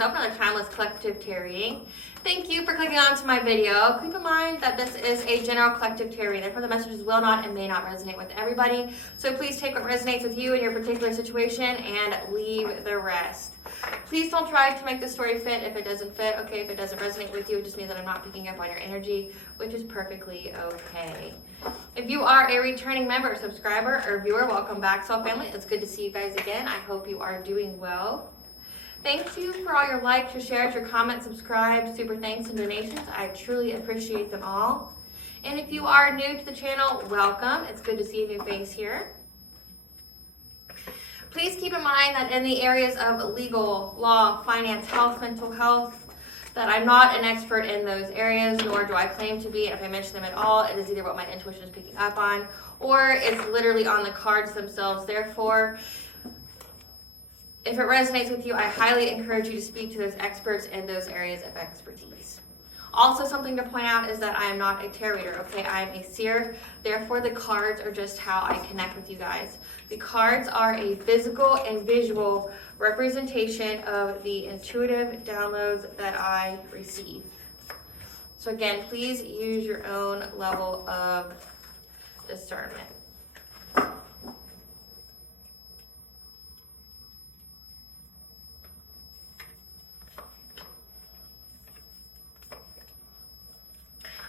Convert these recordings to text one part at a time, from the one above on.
Aspiraltotheself, another timeless collective tarot. Thank you for clicking on to my video. Keep in mind that this is a general collective tarot, therefore the messages will not and may not resonate with everybody. So please take what resonates with you in your particular situation and leave the rest. Please don't try to make the story fit if it doesn't fit. Okay, if it doesn't resonate with you, it just means that I'm not picking up on your energy, which is perfectly okay. If you are a returning member, subscriber, or viewer, welcome back, Soul Family. It's good to see you guys again. I hope you are doing well. Thank you for all your likes, your shares, your comments, subscribes, super thanks, and donations. I truly appreciate them all. And if you are new to the channel, welcome. It's good to see a new face here. Please keep in mind that in the areas of legal, law, finance, health, mental health, that I'm not an expert in those areas, nor do I claim to be. If I mention them at all, it is either what my intuition is picking up on, or it's literally on the cards themselves. Therefore, if it resonates with you, I highly encourage you to speak to those experts in those areas of expertise. Also, something to point out is that I am not a tarot reader, okay? I am a seer. Therefore, the cards are just how I connect with you guys. The cards are a physical and visual representation of the intuitive downloads that I receive. So again, please use your own level of discernment.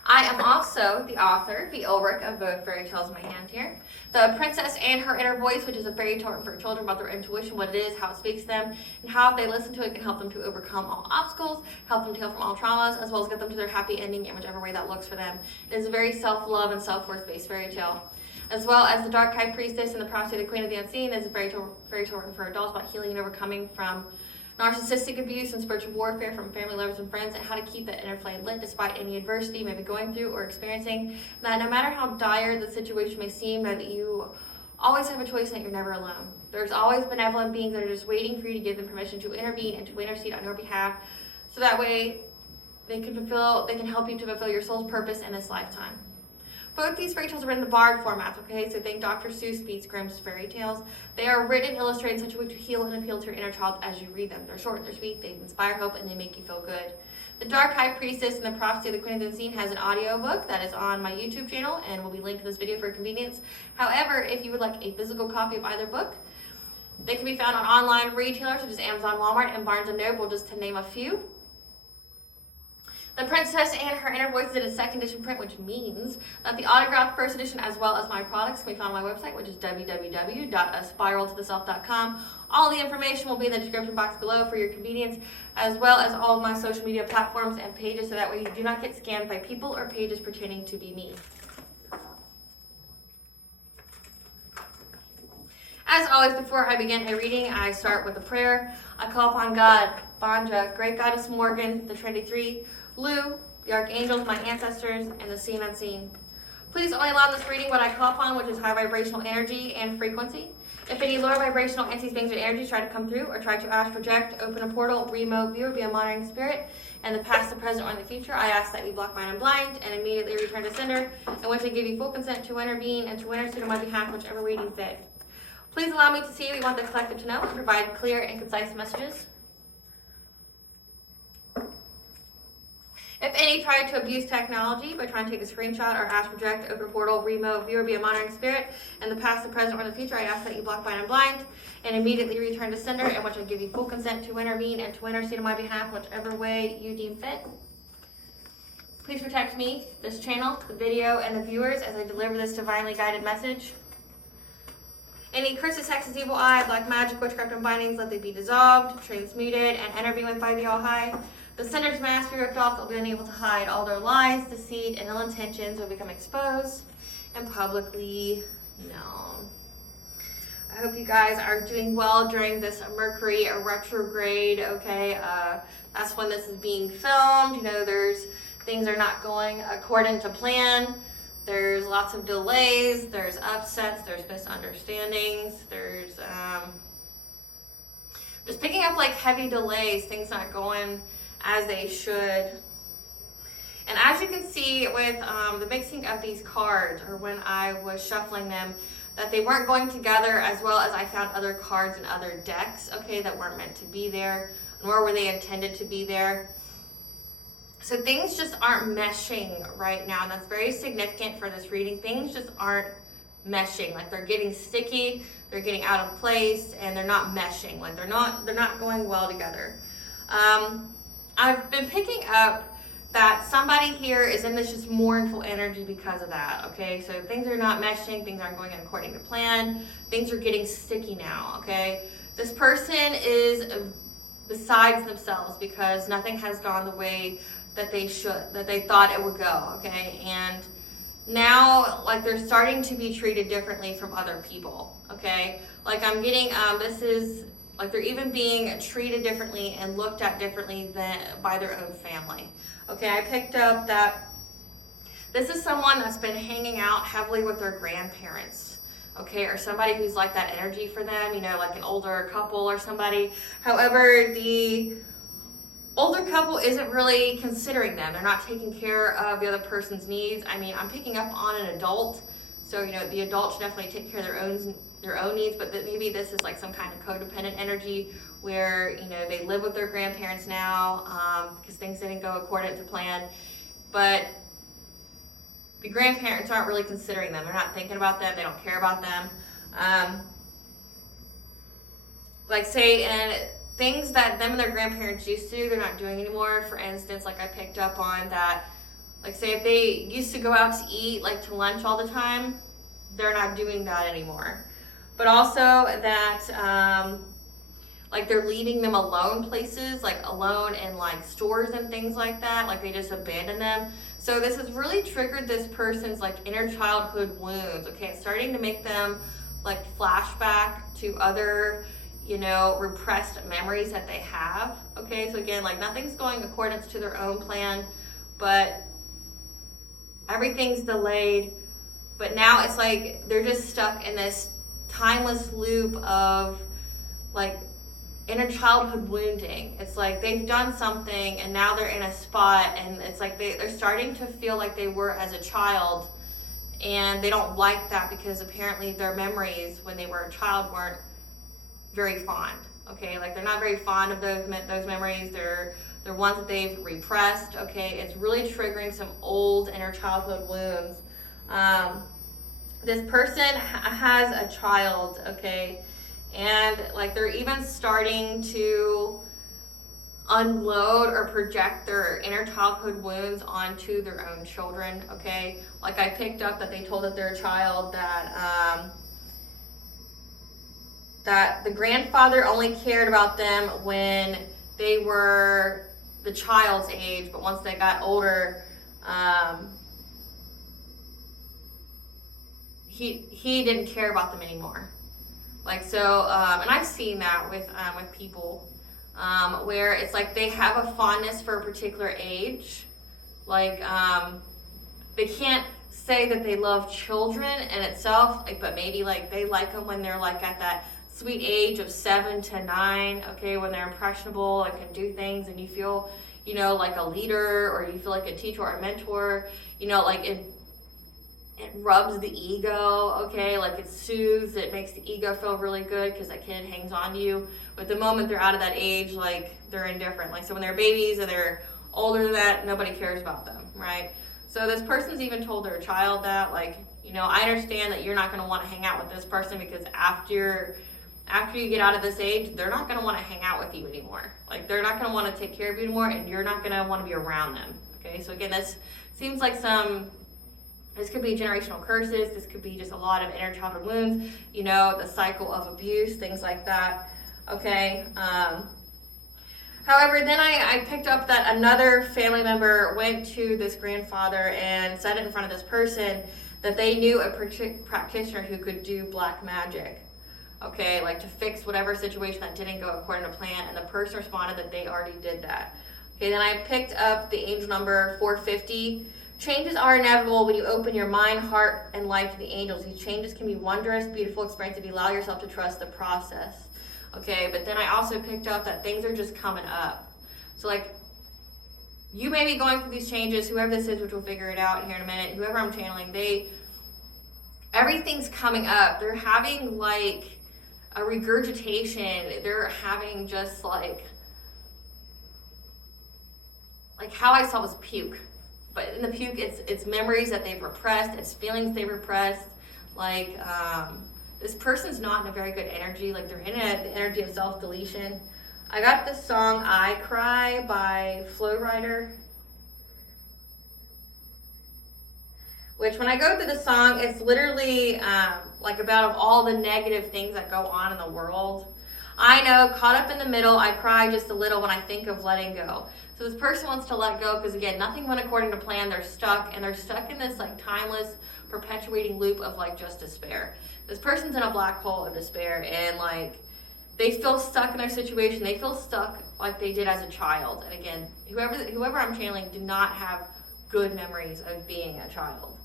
I am also the author, the Ulrich, of both fairy tales in my hand here. The Princess and Her Inner Voice, which is a fairy tale for children about their intuition, what it is, how it speaks to them, and how if they listen to it, it can help them to overcome all obstacles, help them to heal from all traumas, as well as get them to their happy ending in whichever way that looks for them. It is a very self-love and self-worth based fairy tale. As well as the Dark High Priestess and the Prophecy of the Queen of the Unseen is a fairy tale written for adults about healing and overcoming from narcissistic abuse and spiritual warfare from family, lovers, and friends, and how to keep that inner flame lit despite any adversity you may be going through or experiencing. That no matter how dire the situation may seem, that you always have a choice and that you're never alone. There's always benevolent beings that are just waiting for you to give them permission to intervene and to intercede on your behalf, so that way they can help you to fulfill your soul's purpose in this lifetime. Both these fairy tales are in the Bard formats, okay? So think Dr. Seuss beats Grimm's fairy tales. They are written and illustrated in such a way to heal and appeal to your inner child as you read them. They're short, they're sweet, they inspire hope, and they make you feel good. The Dark High Priestess and the Prophecy of the Queen of the Unseen has an audio book that is on my YouTube channel and will be linked to this video for convenience. However, if you would like a physical copy of either book, they can be found on online retailers such as Amazon, Walmart, and Barnes & Noble, just to name a few. The Princess and Her Inner Voice is in a second edition print, which means that the autographed first edition as well as my products can be found on my website, which is www.aspiraltotheself.com. All the information will be in the description box below for your convenience, as well as all of my social media platforms and pages, so that way you do not get scammed by people or pages pretending to be me. As always, before I begin a reading, I start with a prayer. I call upon God, Banja, Great Goddess Morgan, the Trinity Three, Lu, the Archangels, my ancestors, and the seen unseen. Please only allow this reading what I call upon, which is high vibrational energy and frequency. If any lower vibrational entities, beings, or energies try to come through or try to ask, project, open a portal, remote, view, or be a monitoring spirit, in the past, the present, or in the future, I ask that you block, mind, and blind, and immediately return to sender, and once I give you full consent to intervene and to intercede on my behalf, whichever way you fit. Please allow me to see what you want the collective to know and provide clear and concise messages. If any try to abuse technology by trying to take a screenshot or ask, project, open a portal, remote, view, or be a monitoring spirit, in the past, the present, or in the future, I ask that you block, mind, and blind, and immediately return to sender, in which I give you full consent to intervene and to intercede on my behalf, whichever way you deem fit. Please protect me, this channel, the video, and the viewers as I deliver this divinely guided message. Any curses, hexes, evil eye, black magic, witchcraft, and bindings, let they be dissolved, transmuted, and intervened with by the All-High. The sender's mass, spirit dogs will be unable to hide. All their lies, deceit, and ill intentions will become exposed and publicly known. I hope you guys are doing well during this Mercury retrograde, okay? That's when this is being filmed. You know, things are not going according to plan. There's lots of delays, there's upsets, there's misunderstandings, there's just picking up like heavy delays, things not going as they should. And as you can see with the mixing of these cards, or when I was shuffling them, that they weren't going together, as well as I found other cards in other decks, okay, that weren't meant to be there. nor were they intended to be there. So things just aren't meshing right now, and that's very significant for this reading. Things just aren't meshing. Like they're getting sticky, they're getting out of place, and they're not meshing. Like they're not going well together. I've been picking up that somebody here is in this just mournful energy because of that, okay? So things are not meshing, things aren't going according to plan, things are getting sticky now, okay? This person is besides themselves because nothing has gone the way that they thought it would go, okay? And now, like, they're starting to be treated differently from other people, okay? Like, I'm getting, this is, like, they're even being treated differently and looked at differently than by their own family. Okay, I picked up that this is someone that's been hanging out heavily with their grandparents, okay, or somebody who's like that energy for them, you know, like an older couple or somebody. However, the older couple isn't really considering them. They're not taking care of the other person's needs. I mean, I'm picking up on an adult, so, you know, the adult should definitely take care of their own needs, but maybe this is like some kind of codependent energy where, you know, they live with their grandparents now because things didn't go according to plan, but the grandparents aren't really considering them. They're not thinking about them. They don't care about them. Like, say, and things that them and their grandparents used to do, they're not doing anymore. For instance, like I picked up on that, like, say if they used to go out to eat, like to lunch all the time, they're not doing that anymore. But also that, like, they're leaving them alone places, like alone in like stores and things like that, like they just abandon them. So this has really triggered this person's like inner childhood wounds, okay? It's starting to make them like flashback to other, you know, repressed memories that they have, okay? So again, like nothing's going according to their own plan, but everything's delayed. But now it's like they're just stuck in this timeless loop of like inner childhood wounding. It's like they've done something and now they're in a spot, and it's like they're starting to feel like they were as a child, and they don't like that because apparently their memories when they were a child weren't very fond, okay? Like they're not very fond of those memories. They're ones that they've repressed, okay? It's really triggering some old inner childhood wounds. This person has a child, okay? And like they're even starting to unload or project their inner childhood wounds onto their own children, okay? Like I picked up that they told their child that that the grandfather only cared about them when they were the child's age, but once they got older, he didn't care about them anymore. Like, so, and I've seen that with people, where it's like they have a fondness for a particular age. Like, they can't say that they love children in itself, like, but maybe like they like them when they're like at that sweet age of 7 to 9, okay, when they're impressionable and can do things, and you feel, you know, like a leader, or you feel like a teacher or a mentor, you know, like it rubs the ego, okay, like it soothes, it makes the ego feel really good because that kid hangs on to you. But the moment they're out of that age, like they're indifferent. Like, so when they're babies and they're older than that, nobody cares about them, right? So this person's even told their child that, like, you know, I understand that you're not going to want to hang out with this person because after you get out of this age, they're not going to want to hang out with you anymore. Like, they're not going to want to take care of you anymore, and you're not going to want to be around them, okay? So again, this seems like this could be generational curses. This could be just a lot of inner childhood wounds, you know, the cycle of abuse, things like that, okay? However, then I picked up that another family member went to this grandfather and said it in front of this person that they knew a practitioner who could do black magic, okay, like to fix whatever situation that didn't go according to plan, and the person responded that they already did that. Okay, then I picked up the angel number 450. Changes are inevitable when you open your mind, heart, and life to the angels. These changes can be wondrous, beautiful experience if you allow yourself to trust the process. Okay, but then I also picked up that things are just coming up. So like, you may be going through these changes, whoever this is, which we'll figure it out here in a minute, whoever I'm channeling, everything's coming up. They're having like a regurgitation. They're having just like like how I saw was puke. But in the puke, it's memories that they've repressed, it's feelings they've repressed. Like, this person's not in a very good energy. Like, they're in the energy of self-deletion. I got this song, I Cry by Flow Rider. Which, when I go through the song, it's literally like about all the negative things that go on in the world. I know, caught up in the middle, I cry just a little when I think of letting go. So this person wants to let go because, again, nothing went according to plan. They're stuck, and they're stuck in this like timeless, perpetuating loop of like just despair. This person's in a black hole of despair, and like they feel stuck in their situation. They feel stuck like they did as a child. And again, whoever I'm channeling do not have good memories of being a child.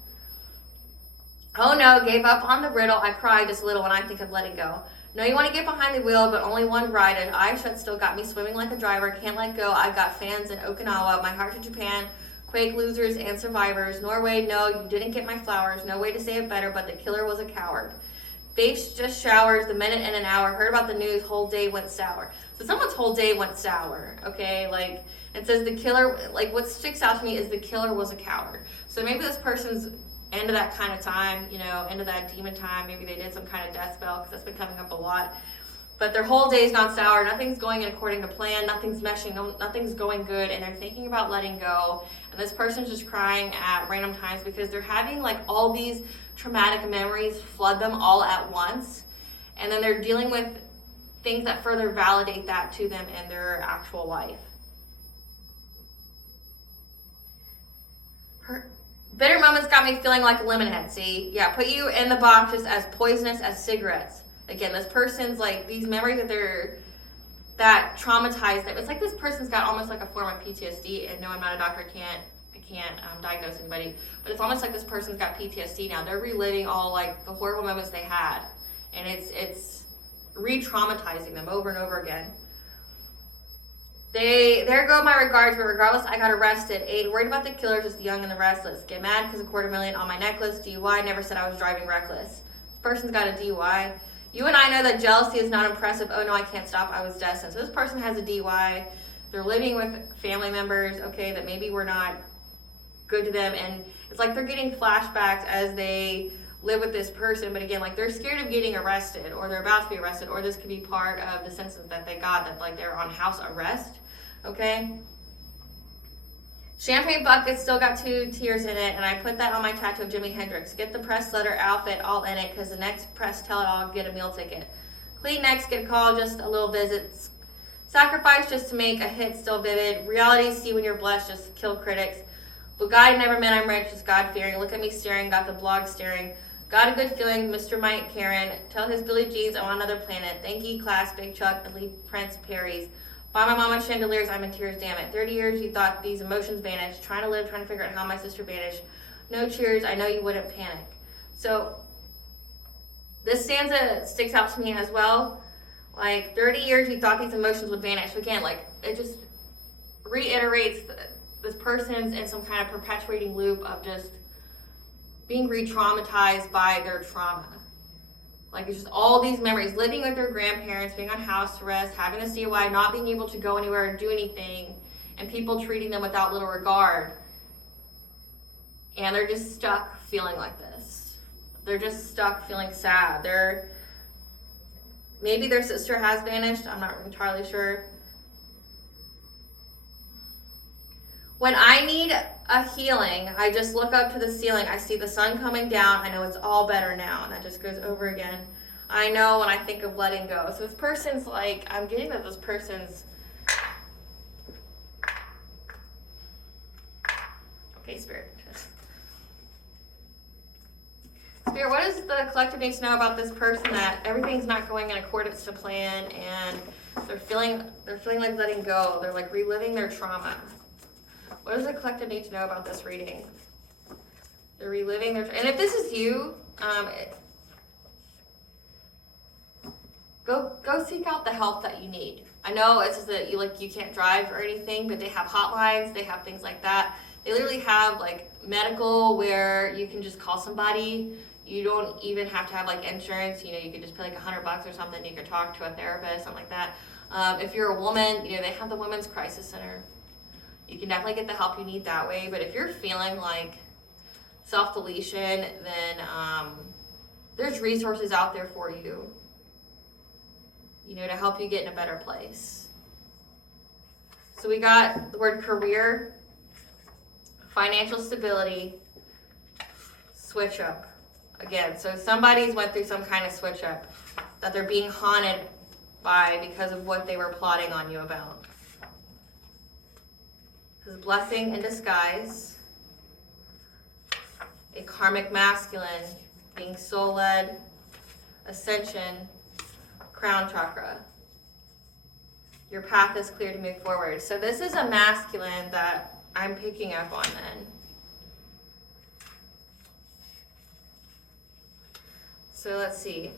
Oh no, gave up on the riddle. I cry just a little when I think of letting go. No, you want to get behind the wheel, but only one ride. ASHUTOSH still got me swimming like a driver. Can't let go. I've got fans in Okinawa. My heart to Japan. Quake losers and survivors. Norway, no, you didn't get my flowers. No way to say it better, but the killer was a coward. Face just showers, the minute and an hour. Heard about the news, whole day went sour. So someone's whole day went sour, okay? Like, it says the killer, like what sticks out to me is the killer was a coward. So maybe this person's end of that kind of time, you know, end of that demon time. Maybe they did some kind of death spell, because that's been coming up a lot. But their whole day's gone sour. Nothing's going in according to plan. Nothing's meshing. Nothing's going good. And they're thinking about letting go. And this person's just crying at random times because they're having like all these traumatic memories flood them all at once. And then they're dealing with things that further validate that to them in their actual life. Bitter moments got me feeling like a lemon head, see? Yeah, put you in the box just as poisonous as cigarettes. Again, this person's like, these memories that traumatize them. It's like this person's got almost like a form of PTSD, and no, I'm not a doctor, I can't diagnose anybody, but it's almost like this person's got PTSD now. They're reliving all like the horrible moments they had, and it's re-traumatizing them over and over again. There go my regards, but regardless, I got arrested. 8, worried about the killers, just the young and the restless. Get mad because $250,000 on my necklace. DUI, never said I was driving reckless. This person's got a DUI. You and I know that jealousy is not impressive. Oh no, I can't stop, I was destined. So this person has a DUI. They're living with family members, okay, that maybe were not good to them. And it's like they're getting flashbacks as they live with this person. But again, like they're scared of getting arrested, or they're about to be arrested, or this could be part of the sentence that they got, that like they're on house arrest. Okay. Champagne bucket still got 2 tears in it, and I put that on my tattoo of Jimi Hendrix. Get the press letter outfit all in it, because the next press tell it all, get a meal ticket. Kleenex, get a call, just a little visit. Sacrifice just to make a hit still vivid. Reality, see when you're blessed, just kill critics. But God never meant I'm rich, just God fearing. Look at me staring, got the blog staring. Got a good feeling, Mr. Mike Karen. Tell his Billie Jeans I'm on another planet. Thank you, class, Big Chuck, and Lee Prince Perry's. Buy my mama chandeliers, I'm in tears, damn it. 30 years you thought these emotions vanished. Trying to live, trying to figure out how my sister vanished. No cheers, I know you wouldn't panic. So this stanza sticks out to me as well. Like 30 years you thought these emotions would vanish. Again, like it just reiterates this person's in some kind of perpetuating loop of just being re-traumatized by their trauma. Like it's just all these memories, living with their grandparents, being on house arrest, having this DUI, not being able to go anywhere or do anything, and people treating them without little regard. And they're just stuck feeling like this. They're just stuck feeling sad. Maybe their sister has vanished, I'm not entirely sure. When I need a healing, I just look up to the ceiling. I see the sun coming down. I know it's all better now. And that just goes over again. I know when I think of letting go. So this person's like, I'm getting that this person's... Okay, Spirit. Spirit, what does the collective need to know about this person that everything's not going in accordance to plan, and they're feeling like letting go. They're like reliving their trauma. What does the collective need to know about this reading? They're reliving their... And if this is you, go seek out the help that you need. I know it's just that you can't drive or anything, but they have hotlines, they have things like that. They literally have like medical where you can just call somebody. You don't even have to have like insurance. You know, you could just pay like $100 or something. You could talk to a therapist, something like that. If you're a woman, you know, they have the Women's Crisis Center. You can definitely get the help you need that way. But if you're feeling like self-deletion, then there's resources out there for you, to help you get in a better place. So we got the word career, financial stability, switch up. Again, so somebody's went through some kind of switch up that they're being haunted by because of what they were plotting on you about. This is blessing in disguise, a karmic masculine, being soul-led, ascension, crown chakra. Your path is clear to move forward. So this is a masculine that I'm picking up on then. So let's see.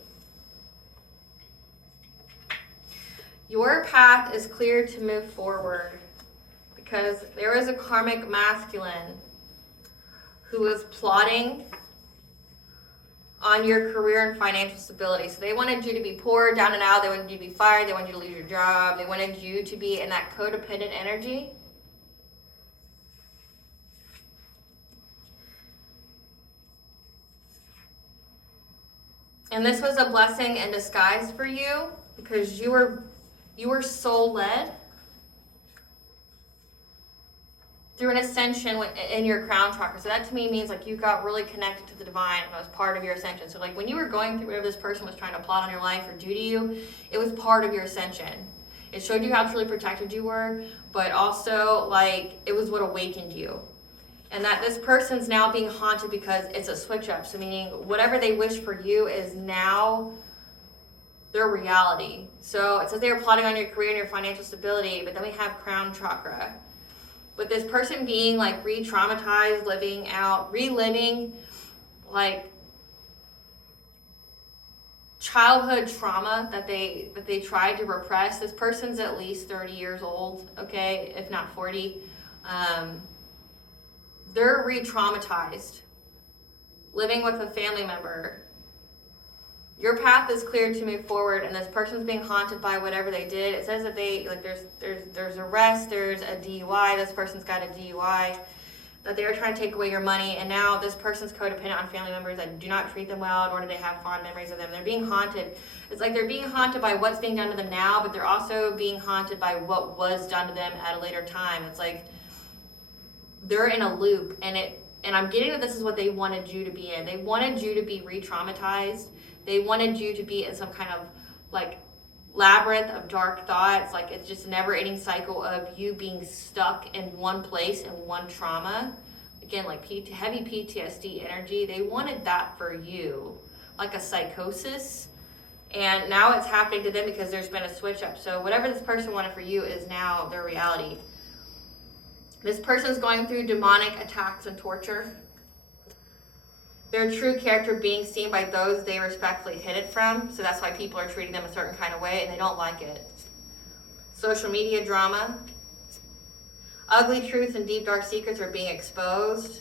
Your path is clear to move forward because there is a karmic masculine who is plotting on your career and financial stability. So they wanted you to be poor, down and out. They wanted you to be fired. They wanted you to lose your job. They wanted you to be in that codependent energy. And this was a blessing in disguise for you because you were soul-led through an ascension in your crown chakra. So that to me means like you got really connected to the divine and it was part of your ascension. So like when you were going through whatever this person was trying to plot on your life or do to you, it was part of your ascension. It showed you how truly protected you were, but also like it was what awakened you. And that this person's now being haunted because it's a switch up. So meaning whatever they wish for you is now their reality. So it says they were plotting on your career and your financial stability, but then we have crown chakra. With this person being like re-traumatized, reliving like childhood trauma that they tried to repress. This person's at least 30 years old, okay, if not 40. They're re-traumatized, living with a family member. Your path is clear to move forward, and this person's being haunted by whatever they did. It says that there's arrest, there's a DUI. This person's got a DUI, that they were trying to take away your money, and now this person's codependent on family members that do not treat them well, nor do they have fond memories of them. They're being haunted. It's like they're being haunted by what's being done to them now, but they're also being haunted by what was done to them at a later time. It's like they're in a loop, and I'm getting that this is what they wanted you to be in. They wanted you to be re-traumatized. They wanted you to be in some kind of like labyrinth of dark thoughts. Like it's just a never-ending cycle of you being stuck in one place and one trauma. Again, like heavy PTSD energy. They wanted that for you, like a psychosis. And now it's happening to them because there's been a switch up. So whatever this person wanted for you is now their reality. This person's going through demonic attacks and torture. Their true character being seen by those they respectfully hid it from. So that's why people are treating them a certain kind of way and they don't like it. Social media drama. Ugly truths and deep dark secrets are being exposed.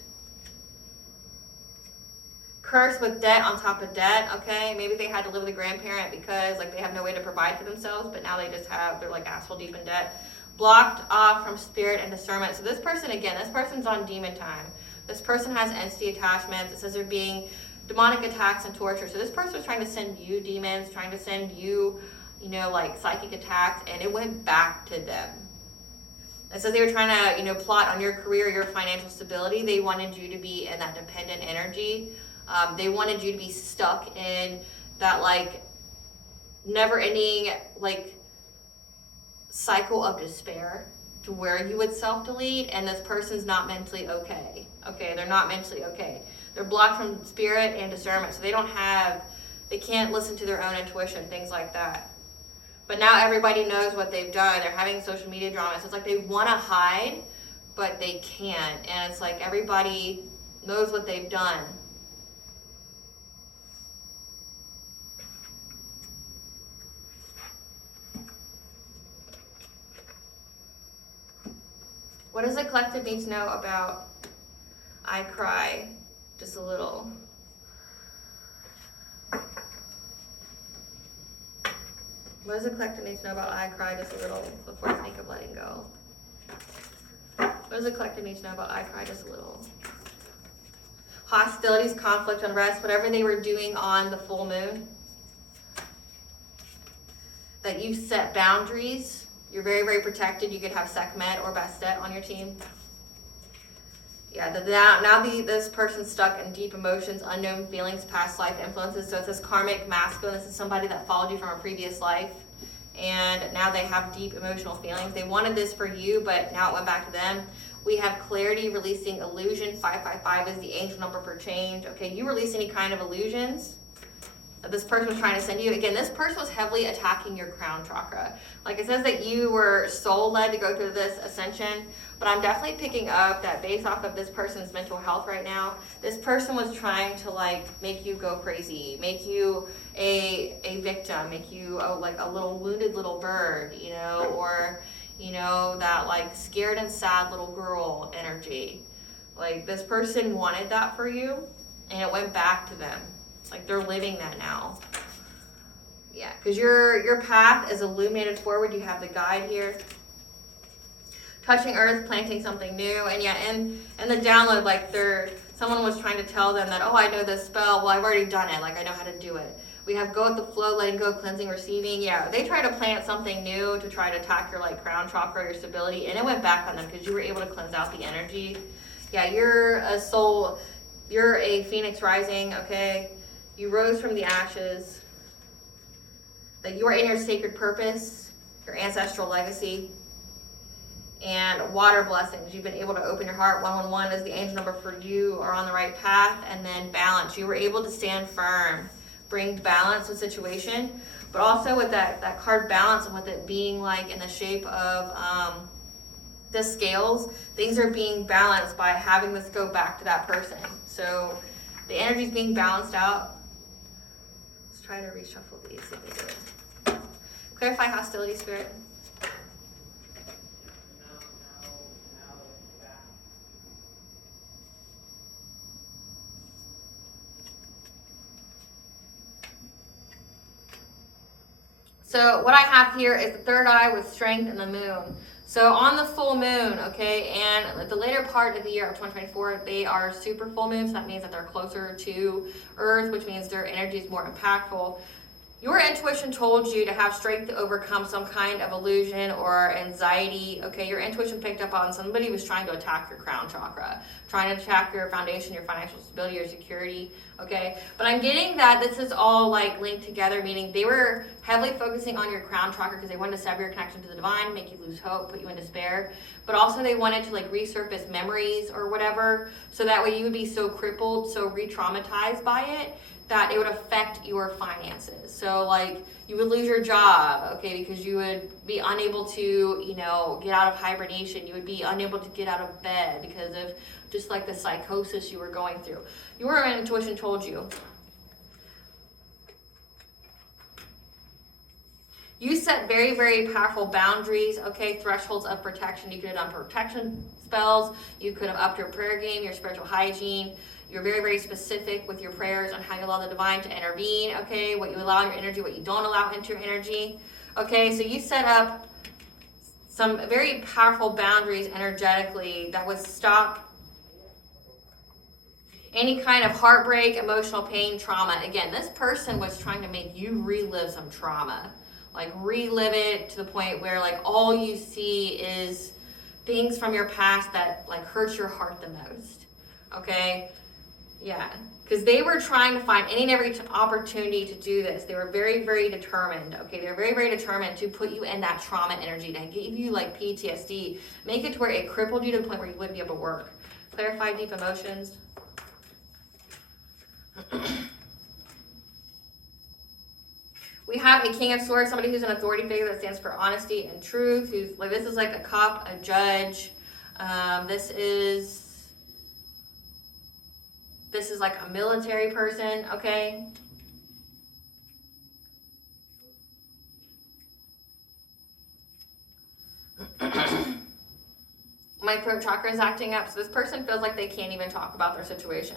Cursed with debt on top of debt, okay? Maybe they had to live with a grandparent because like they have no way to provide for themselves, but now they're like asshole deep in debt. Blocked off from spirit and discernment. So this person's on demon time. This person has entity attachments. It says they're being demonic attacks and torture. So this person was trying to send you demons, trying to send you, like psychic attacks, and it went back to them. It says they were trying to, plot on your career, your financial stability. They wanted you to be in that dependent energy. They wanted you to be stuck in that like never-ending like cycle of despair to where you would self-delete, and this person's not mentally okay. Okay, they're not mentally okay. They're blocked from spirit and discernment, so they can't listen to their own intuition, things like that. But now everybody knows what they've done. They're having social media drama. So it's like they want to hide, but they can't. And it's like everybody knows what they've done. What does the collective need to know about I cry? Just a little. What does the collective need to know about I cry just a little before I think of letting go? What does the collective need to know about I cry just a little? Hostilities, conflict, unrest, whatever they were doing on the full moon. That you set boundaries. You're very, very protected. You could have Sekhmet or Bastet on your team. Yeah, this person's stuck in deep emotions, unknown feelings, past life influences. So it says karmic masculine. This is somebody that followed you from a previous life. And now they have deep emotional feelings. They wanted this for you, but now it went back to them. We have clarity, releasing illusion. 555 is the angel number for change. Okay, you release any kind of illusions that this person was trying to send you. Again, this person was heavily attacking your crown chakra. Like it says that you were soul-led to go through this ascension, but I'm definitely picking up that based off of this person's mental health right now, this person was trying to like make you go crazy, make you a victim, make you like a little wounded little bird, you know, or you know, that like scared and sad little girl energy. Like this person wanted that for you and it went back to them. Like they're living that now. Yeah, because your path is illuminated forward. You have the guide here. Touching earth, planting something new. And yeah, and the download, like someone was trying to tell them that, oh, I know this spell. Well, I've already done it. Like I know how to do it. We have go with the flow, letting go, cleansing, receiving. Yeah, they try to plant something new to try to attack your like crown chakra, your stability, and it went back on them because you were able to cleanse out the energy. Yeah, you're a soul. You're a phoenix rising, okay? You rose from the ashes. That you are in your sacred purpose, your ancestral legacy, and water blessings. You've been able to open your heart. 111 is the angel number for you, are on the right path. And then balance. You were able to stand firm, bring balance to the situation, but also with that card balance and with it being like in the shape of the scales, things are being balanced by having this go back to that person. So the energy is being balanced out. Let's try to reshuffle these, see if they do it. Clarify hostility, Spirit. So what I have here is the third eye with strength and the moon. So on the full moon, okay, and the later part of the year of 2024, they are super full moons. So that means that they're closer to Earth, which means their energy is more impactful. Your intuition told you to have strength to overcome some kind of illusion or anxiety. Okay, your intuition picked up on somebody was trying to attack your crown chakra, trying to attack your foundation, your financial stability, your security. Okay, but I'm getting that this is all like linked together, meaning they were heavily focusing on your crown chakra because they wanted to sever your connection to the divine, make you lose hope, put you in despair. But also they wanted to like resurface memories or whatever, so that way you would be so crippled, so re-traumatized by it, that it would affect your finances. So like you would lose your job, okay, because you would be unable to, you know, get out of hibernation. You would be unable to get out of bed because of just like the psychosis you were going through. Your intuition told you. You set very, very powerful boundaries, okay, thresholds of protection. You could have done protection spells. You could have upped your prayer game, your spiritual hygiene. You're very, very specific with your prayers on how you allow the divine to intervene, okay, what you allow in your energy, what you don't allow into your energy. Okay, so you set up some very powerful boundaries energetically that would stop any kind of heartbreak, emotional pain, trauma. Again, this person was trying to make you relive some trauma. Like relive it to the point where like all you see is things from your past that like hurt your heart the most. Okay? Yeah, because they were trying to find any and every opportunity to do this. They were very, very determined. Okay, they were very, very determined to put you in that trauma energy, to give you like PTSD, make it to where it crippled you to the point where you wouldn't be able to work. Clarify deep emotions. We have a King of Swords, somebody who's an authority figure that stands for honesty and truth. Who's like, this is like a cop, a judge. This is like a military person, okay? My throat chakra is acting up, so this person feels like they can't even talk about their situation.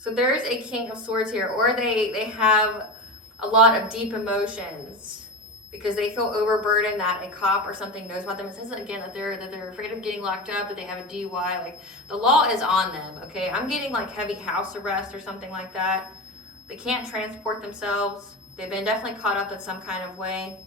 So there's a King of Swords here, or they have a lot of deep emotions. because they feel overburdened that a cop or something knows about them. It says again that they're afraid of getting locked up, that they have a DUI. Like, the law is on them, okay? I'm getting like heavy house arrest or something like that. They can't transport themselves. They've been definitely caught up in some kind of way.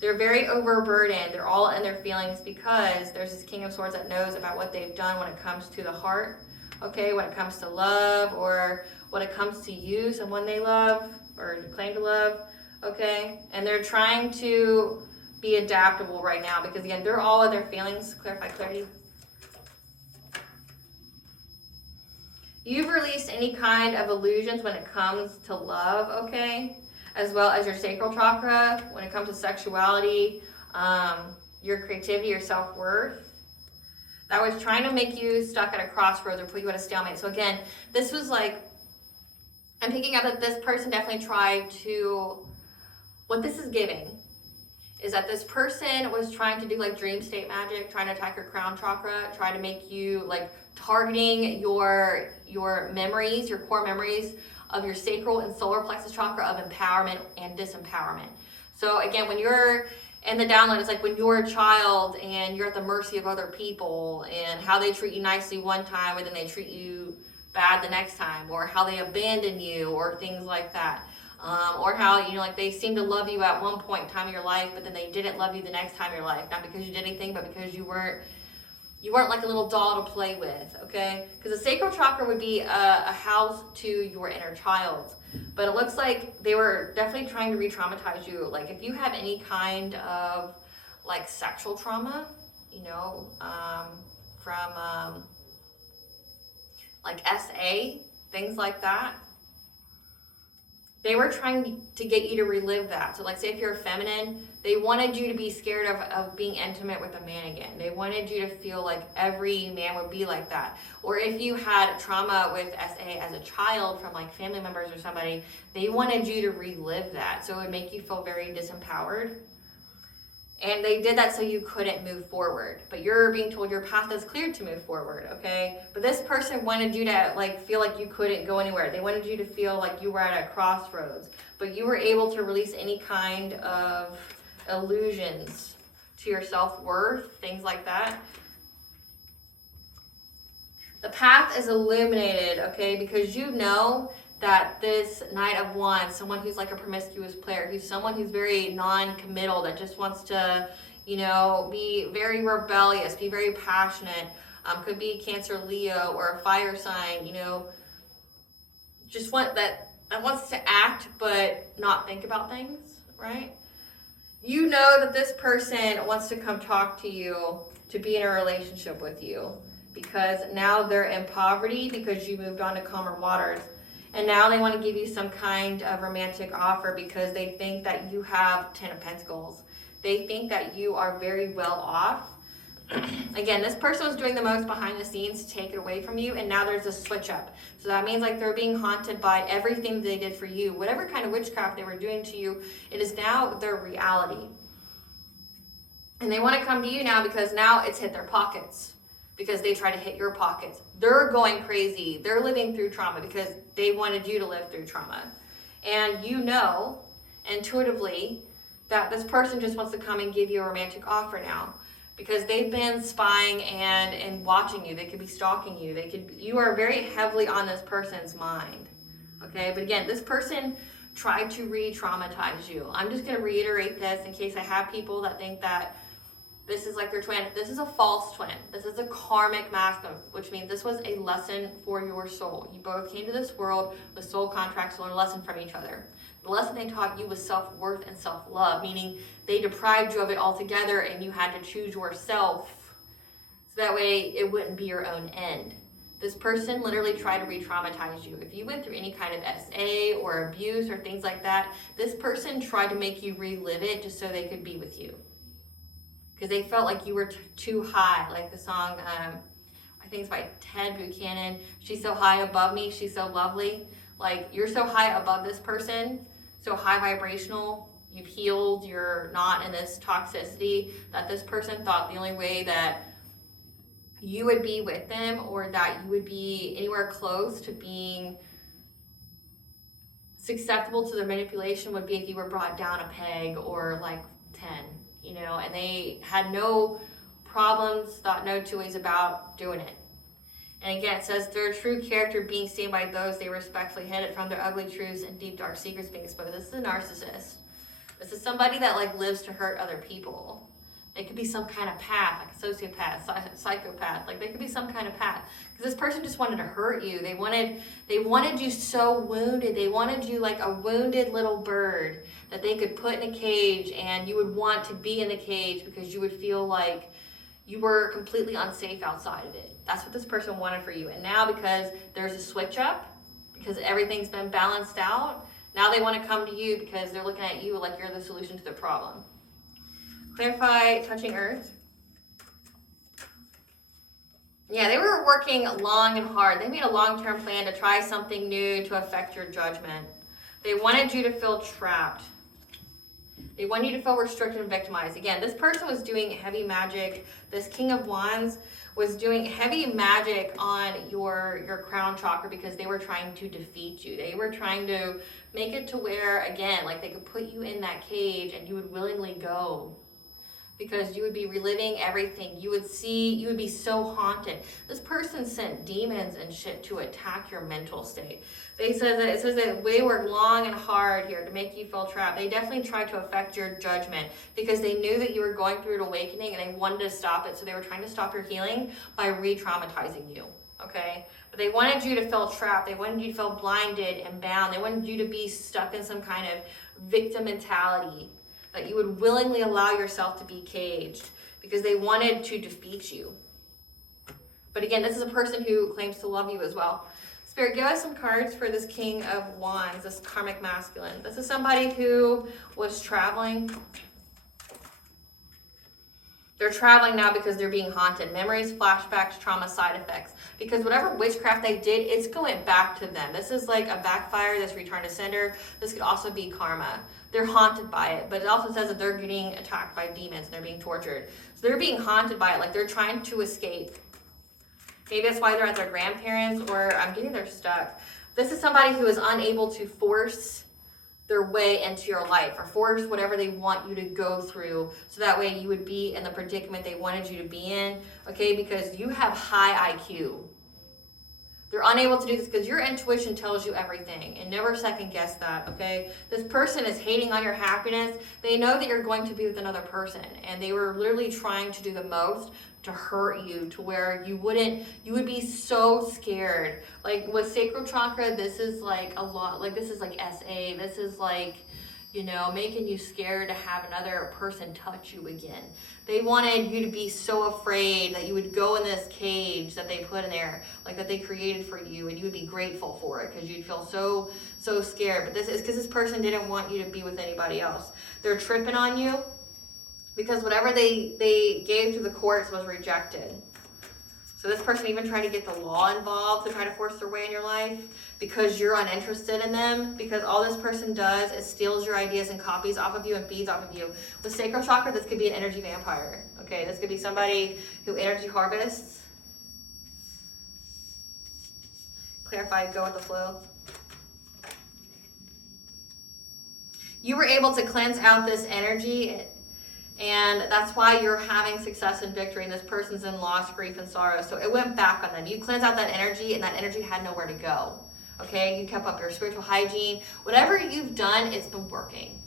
They're very overburdened. They're all in their feelings because there's this King of Swords that knows about what they've done when it comes to the heart, okay? When it comes to love, or when it comes to you, someone they love or claim to love, okay? And they're trying to be adaptable right now because, again, they're all in their feelings. Clarify, clarity. You've released any kind of illusions when it comes to love, okay? As well as your sacral chakra, when it comes to sexuality, your creativity, your self-worth. That was trying to make you stuck at a crossroads or put you at a stalemate. So again, this was like, I'm picking up that this person definitely tried to, what this is giving is that this person was trying to do like dream state magic, trying to attack your crown chakra, try to make you like targeting your memories, your core memories of your sacral and solar plexus chakra of empowerment and disempowerment. So again, when you're in the download, it's like when you're a child and you're at the mercy of other people and how they treat you nicely one time and then they treat you bad the next time, or how they abandon you, or things like that. Or how, like they seem to love you at one point in time of your life, but then they didn't love you the next time in your life. Not because you did anything, but because you weren't like a little doll to play with, okay? Because the sacral chakra would be a house to your inner child. But it looks like they were definitely trying to re-traumatize you. Like if you have any kind of like sexual trauma, from like SA, things like that, they were trying to get you to relive that. So like say if you're feminine, they wanted you to be scared of being intimate with a man again. They wanted you to feel like every man would be like that. Or if you had trauma with SA as a child from like family members or somebody, they wanted you to relive that. So it would make you feel very disempowered. And they did that so you couldn't move forward. But you're being told your path is cleared to move forward, okay? But this person wanted you to like feel like you couldn't go anywhere. They wanted you to feel like you were at a crossroads. But you were able to release any kind of illusions to your self-worth, things like that. The path is illuminated, okay? Because you know that this Knight of Wands, someone who's like a promiscuous player, who's someone who's very non-committal, that just wants to, be very rebellious, be very passionate, could be Cancer, Leo, or a fire sign, just that wants to act but not think about things, right? You know that this person wants to come talk to you, to be in a relationship with you, because now they're in poverty because you moved on to calmer waters. And now they want to give you some kind of romantic offer because they think that you have 10 of Pentacles. They think that you are very well off. Again, this person was doing the most behind the scenes to take it away from you, and now there's a switch up. So that means like they're being haunted by everything they did for you. Whatever kind of witchcraft they were doing to you, it is now their reality. And they want to come to you now because now it's hit their pockets. Because they try to hit your pockets. They're going crazy. They're living through trauma because they wanted you to live through trauma. And you know intuitively that this person just wants to come and give you a romantic offer now. Because they've been spying and watching you. They could be stalking you. You are very heavily on this person's mind. Okay, but again, this person tried to re-traumatize you. I'm just going to reiterate this in case I have people that think that this is like their twin. This is a false twin. This is a karmic masculine, which means this was a lesson for your soul. You both came to this world with soul contracts to learn a lesson from each other. The lesson they taught you was self-worth and self-love, meaning they deprived you of it altogether and you had to choose yourself. So that way it wouldn't be your own end. This person literally tried to re-traumatize you. If you went through any kind of SA or abuse or things like that, this person tried to make you relive it just so they could be with you. Because they felt like you were too high, like the song, I think it's by Ted Buchanan, "She's so high above me, she's so lovely." Like, you're so high above this person, so high vibrational, you've healed, you're not in this toxicity, that this person thought the only way that you would be with them or that you would be anywhere close to being susceptible to their manipulation would be if you were brought down a peg or like 10, you know, and they had no problems, thought no two ways about doing it. And again, it says their true character being seen by those they respectfully hid it from, their ugly truths and deep dark secrets being exposed. This is a narcissist. This is somebody that like lives to hurt other people. It could be some kind of path, like a sociopath, psychopath. Like they could be some kind of path. Because this person just wanted to hurt you. They wanted you so wounded. They wanted you like a wounded little bird that they could put in a cage, and you would want to be in the cage because you would feel like you were completely unsafe outside of it. That's what this person wanted for you. And now because there's a switch up, because everything's been balanced out, now they want to come to you because they're looking at you like you're the solution to their problem. Clarify touching earth. Yeah, they were working long and hard. They made a long-term plan to try something new to affect your judgment. They wanted you to feel trapped. They want you to feel restricted and victimized. Again, this person was doing heavy magic. This King of Wands was doing heavy magic on your crown chakra because they were trying to defeat you. They were trying to make it to where, again, like they could put you in that cage and you would willingly go. Because you would be reliving everything. You would be so haunted. This person sent demons and shit to attack your mental state. It says that they worked long and hard here to make you feel trapped. They definitely tried to affect your judgment because they knew that you were going through an awakening and they wanted to stop it. So they were trying to stop your healing by re-traumatizing you. Okay? But they wanted you to feel trapped. They wanted you to feel blinded and bound. They wanted you to be stuck in some kind of victim mentality, that you would willingly allow yourself to be caged because they wanted to defeat you. But again, this is a person who claims to love you as well. Spirit, give us some cards for this King of Wands, this karmic masculine. This is somebody who was traveling. They're traveling now because they're being haunted. Memories, flashbacks, trauma, side effects. Because whatever witchcraft they did, it's going back to them. This is like a backfire, this return to sender. This could also be karma. They're haunted by it. But it also says that they're getting attacked by demons and they're being tortured. So they're being haunted by it, like they're trying to escape. Maybe that's why they're at their grandparents, or I'm getting they're stuck. This is somebody who is unable to force their way into your life or force whatever they want you to go through so that way you would be in the predicament they wanted you to be in, okay? Because you have high IQ. They're unable to do this because your intuition tells you everything, and never second guess that, okay? This person is hating on your happiness. They know that you're going to be with another person, and they were literally trying to do the most to hurt you to where you would be so scared. Like with sacral chakra, this is like a lot, like this is like SA, this is like, you know, making you scared to have another person touch you again. They wanted you to be so afraid that you would go in this cage that they put in there, like that they created for you, and you would be grateful for it because you'd feel so scared. But this is because this person didn't want you to be with anybody else. They're tripping on you because whatever they gave to the courts was rejected. So this person even tried to get the law involved to try to force their way in your life because you're uninterested in them, because all this person does is steals your ideas and copies off of you and feeds off of you. With sacral chakra, this could be an energy vampire. Okay, this could be somebody who energy harvests. Clarify, go with the flow. You were able to cleanse out this energy, and that's why you're having success and victory, and this person's in loss, grief, and sorrow. So it went back on them. You cleansed out that energy, and that energy had nowhere to go. Okay? You kept up your spiritual hygiene. Whatever you've done, it's been working.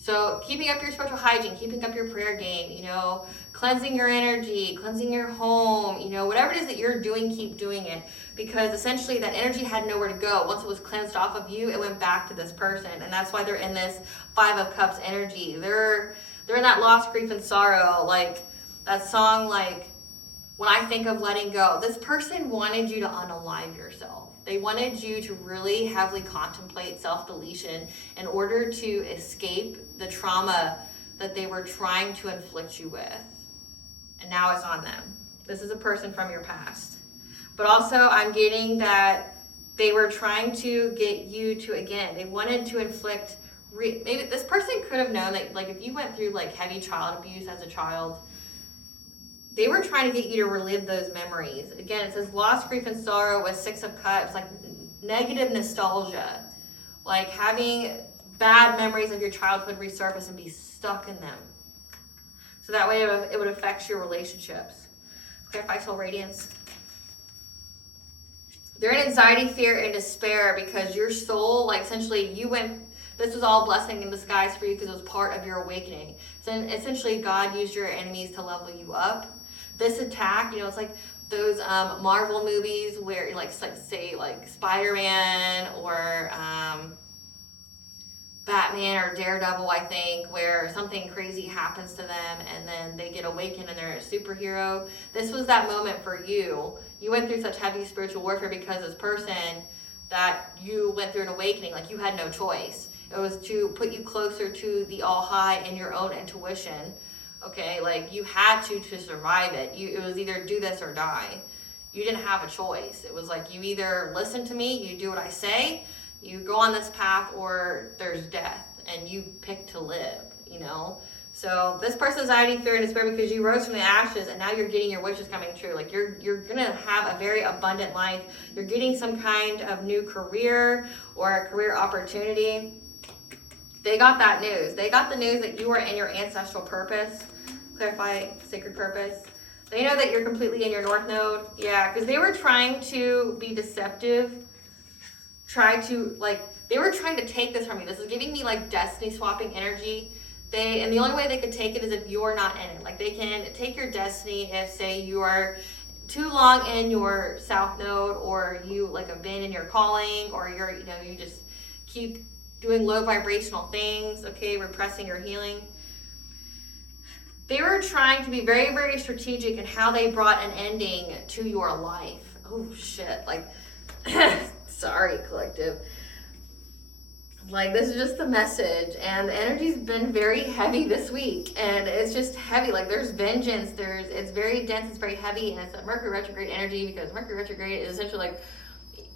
So keeping up your spiritual hygiene, keeping up your prayer game, you know, cleansing your energy, cleansing your home, you know, whatever it is that you're doing, keep doing it. Because essentially that energy had nowhere to go. Once it was cleansed off of you, it went back to this person. And that's why they're in this Five of Cups energy. They're in that loss, grief, and sorrow, like that song, like, when I think of letting go. This person wanted you to unalive yourself. They wanted you to really heavily contemplate self-deletion in order to escape the trauma that they were trying to inflict you with. And now it's on them. This is a person from your past. But also, I'm getting that they were trying to get you to, again, they wanted to inflict maybe this person could have known that, like, if you went through like heavy child abuse as a child, they were trying to get you to relive those memories. Again, it says loss, grief, and sorrow with Six of Cups, like negative nostalgia, like having bad memories of your childhood resurface and be stuck in them. So that way it would affect your relationships. Clarify soul radiance. They're in anxiety, fear, and despair because your soul, like essentially this was all blessing in disguise for you because it was part of your awakening. So essentially God used your enemies to level you up. This attack, it's like those Marvel movies where say Spider-Man or Batman or Daredevil, I think, where something crazy happens to them and then they get awakened and they're a superhero. This was that moment for you. You went through such heavy spiritual warfare because this person that you went through an awakening, like you had no choice. It was to put you closer to the all high and your own intuition. Okay, like you had to survive it. It was either do this or die. You didn't have a choice. It was like you either listen to me, you do what I say, you go on this path, or there's death, and you pick to live, So this person's anxiety, fear, and despair because you rose from the ashes, and now you're getting your wishes coming true. Like you're gonna have a very abundant life. You're getting some kind of new career or a career opportunity. They got that news. They got the news that you are in your ancestral purpose. Clarify sacred purpose. They know that you're completely in your north node. Yeah, because they were trying to be deceptive. They were trying to take this from you. This is giving me like destiny swapping energy. And the only way they could take it is if you're not in it. Like they can take your destiny if, say, you are too long in your south node, or you like abandon your calling, or you just keep doing low vibrational things, okay, repressing your healing. They were trying to be very, very strategic in how they brought an ending to your life. Oh shit, sorry, collective. This is just the message, and the energy's been very heavy this week, and it's just heavy. There's vengeance, it's very dense, it's very heavy, and it's a Mercury retrograde energy because Mercury retrograde is essentially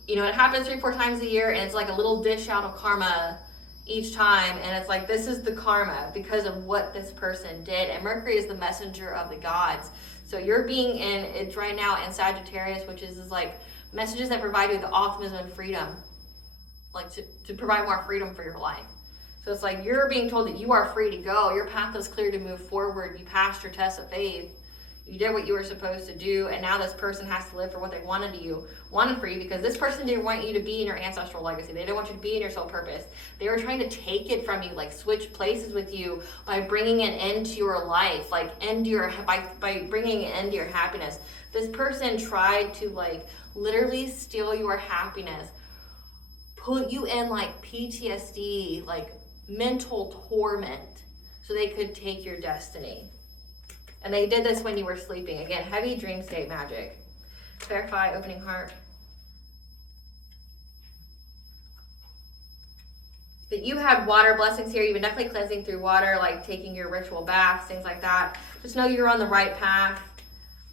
it happens 3-4 times a year, and it's like a little dish out of karma each time, and it's like this is the karma because of what this person did, and Mercury is the messenger of the gods. So you're being it's right now in Sagittarius, which is messages that provide you with the optimism and freedom, to provide more freedom for your life. So it's like you're being told that you are free to go. Your path is clear to move forward. You passed your test of faith. You did what you were supposed to do, and now this person has to live for what they wanted for you, because this person didn't want you to be in your ancestral legacy. They didn't want you to be in your soul purpose. They were trying to take it from you, switch places with you by bringing an end to your life, by bringing an end to your happiness. This person tried to literally steal your happiness, put you in PTSD, mental torment, so they could take your destiny. And they did this when you were sleeping. Again, heavy dream state magic. Clarify opening heart. That you had water blessings here. You've been definitely cleansing through water, taking your ritual baths, things like that. Just know you're on the right path.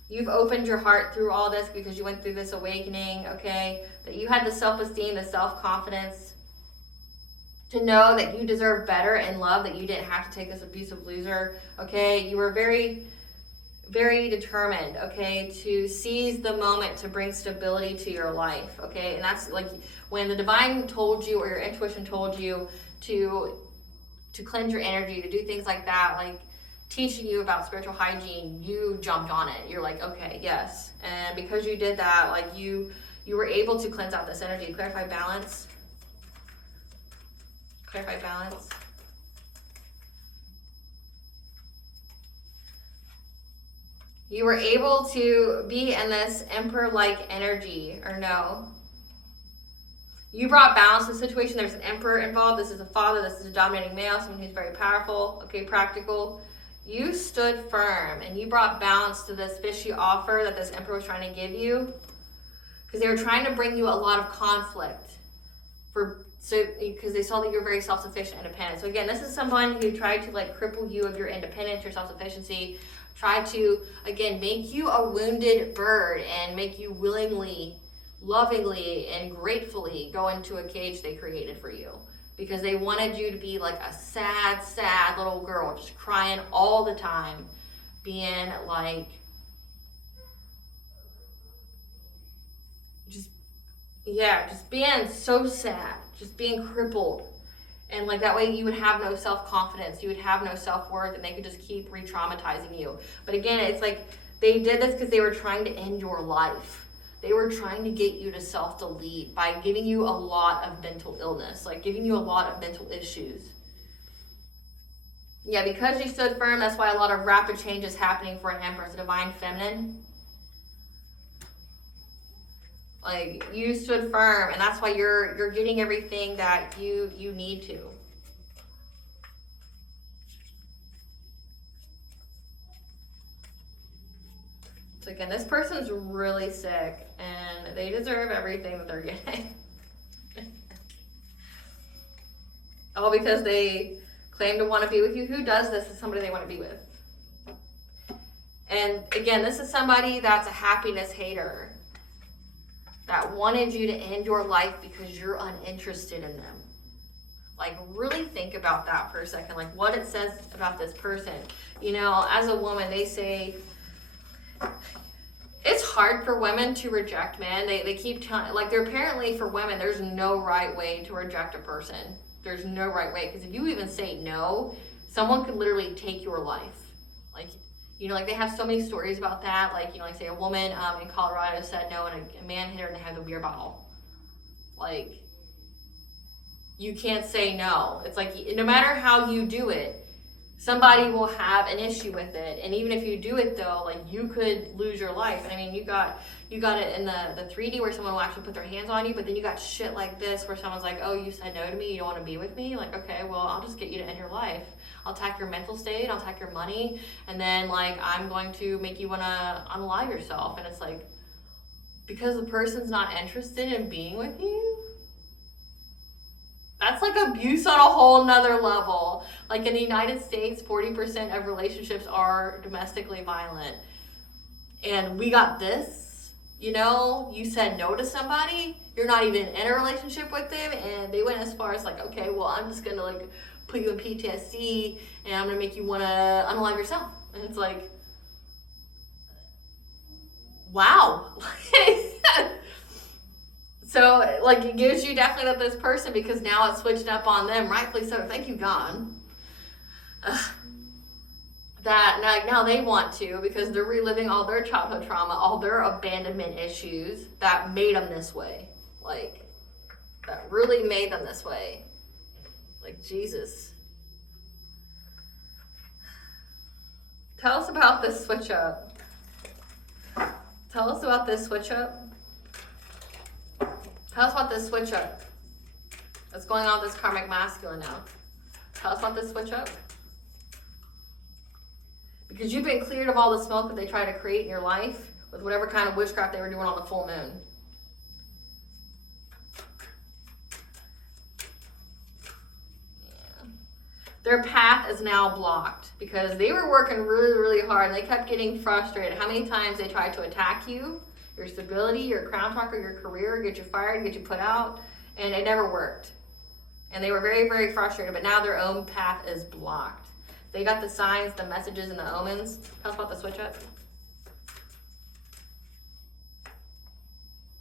You've opened your heart through all this because you went through this awakening, okay? That you had the self-esteem, the self-confidence to know that you deserve better in love, that you didn't have to take this abusive loser, okay? You were very, very determined, okay, to seize the moment to bring stability to your life, okay? And that's when the divine told you, or your intuition told you to cleanse your energy, to do things like that, teaching you about spiritual hygiene, you jumped on it. You're like, okay, yes. And because you did that, you were able to cleanse out this energy. Clarify balance. Clarify balance. You were able to be in this emperor-like energy, or no? You brought balance to the situation. There's an emperor involved. This is a father. This is a dominating male, someone who's very powerful, okay, practical. You stood firm, and you brought balance to this fishy offer that this emperor was trying to give you, because they were trying to bring you a lot of conflict because they saw that you're very self-sufficient, independent. So again, this is someone who tried to cripple you of your independence, your self-sufficiency, tried to, again, make you a wounded bird and make you willingly, lovingly, and gratefully go into a cage they created for you, because they wanted you to be a sad, sad little girl, just crying all the time, being just being so sad, just being crippled. And like that way you would have no self-confidence, you would have no self-worth, and they could just keep re-traumatizing you. But again, it's like they did this because they were trying to end your life. They were trying to get you to self-delete by giving you a lot of mental illness, like giving you a lot of mental issues. Yeah, because you stood firm, that's why a lot of rapid change is happening for an Empress, a divine feminine. Like, you stood firm, and that's why you're getting everything that you need to. So again, this person's really sick, and they deserve everything that they're getting. All because they claim to want to be with you. Who does this is somebody they want to be with. And again, this is somebody that's a happiness hater, that wanted you to end your life because you're uninterested in them. Like, really think about that for a second, like what it says about this person. You know, as a woman, they say it's hard for women to reject men. They keep telling, like, they're apparently, for women, there's no right way to reject a person. There's no right way, because if you even say no, someone could literally take your life. Like, you know, like they have so many stories about that. Like, you know, like say a woman in Colorado said no, and a man hit her in the head with a beer bottle. Like, you can't say no. It's like, no matter how you do it, somebody will have an issue with it. And even if you do it though, like, you could lose your life. And I mean, you got it in the 3D where someone will actually put their hands on you, but then you got shit like this where someone's like, oh, you said no to me, you don't want to be with me? Like, okay, well, I'll just get you to end your life. I'll attack your mental state, I'll attack your money, and then like I'm going to make you want to unalive yourself. And it's like, because the person's not interested in being with you? That's like abuse on a whole nother level. Like, in the United States, 40% of relationships are domestically violent. And we got this, you know, you said no to somebody, you're not even in a relationship with them, and they went as far as like, okay, well, I'm just gonna like put you in PTSD, and I'm gonna make you wanna unalive yourself. And it's like, wow. So, like, it gives you definitely that this person, because now it's switched up on them, rightfully so, thank you, God. That now they want to, because they're reliving all their childhood trauma, all their abandonment issues that made them this way. Like, that really made them this way. Like, Jesus. Tell us about this switch up. Tell us about this switch up. Tell us about this switch up that's going on with this karmic masculine now. Tell us about this switch up. Because you've been cleared of all the smoke that they try to create in your life with whatever kind of witchcraft they were doing on the full moon. Yeah. Their path is now blocked because they were working really, really hard, and they kept getting frustrated. How many times they tried to attack you, your stability, your crown chakra, your career, get you fired, get you put out, and it never worked. And they were very, very frustrated, but now their own path is blocked. They got the signs, the messages, and the omens. Tell us about the switch up.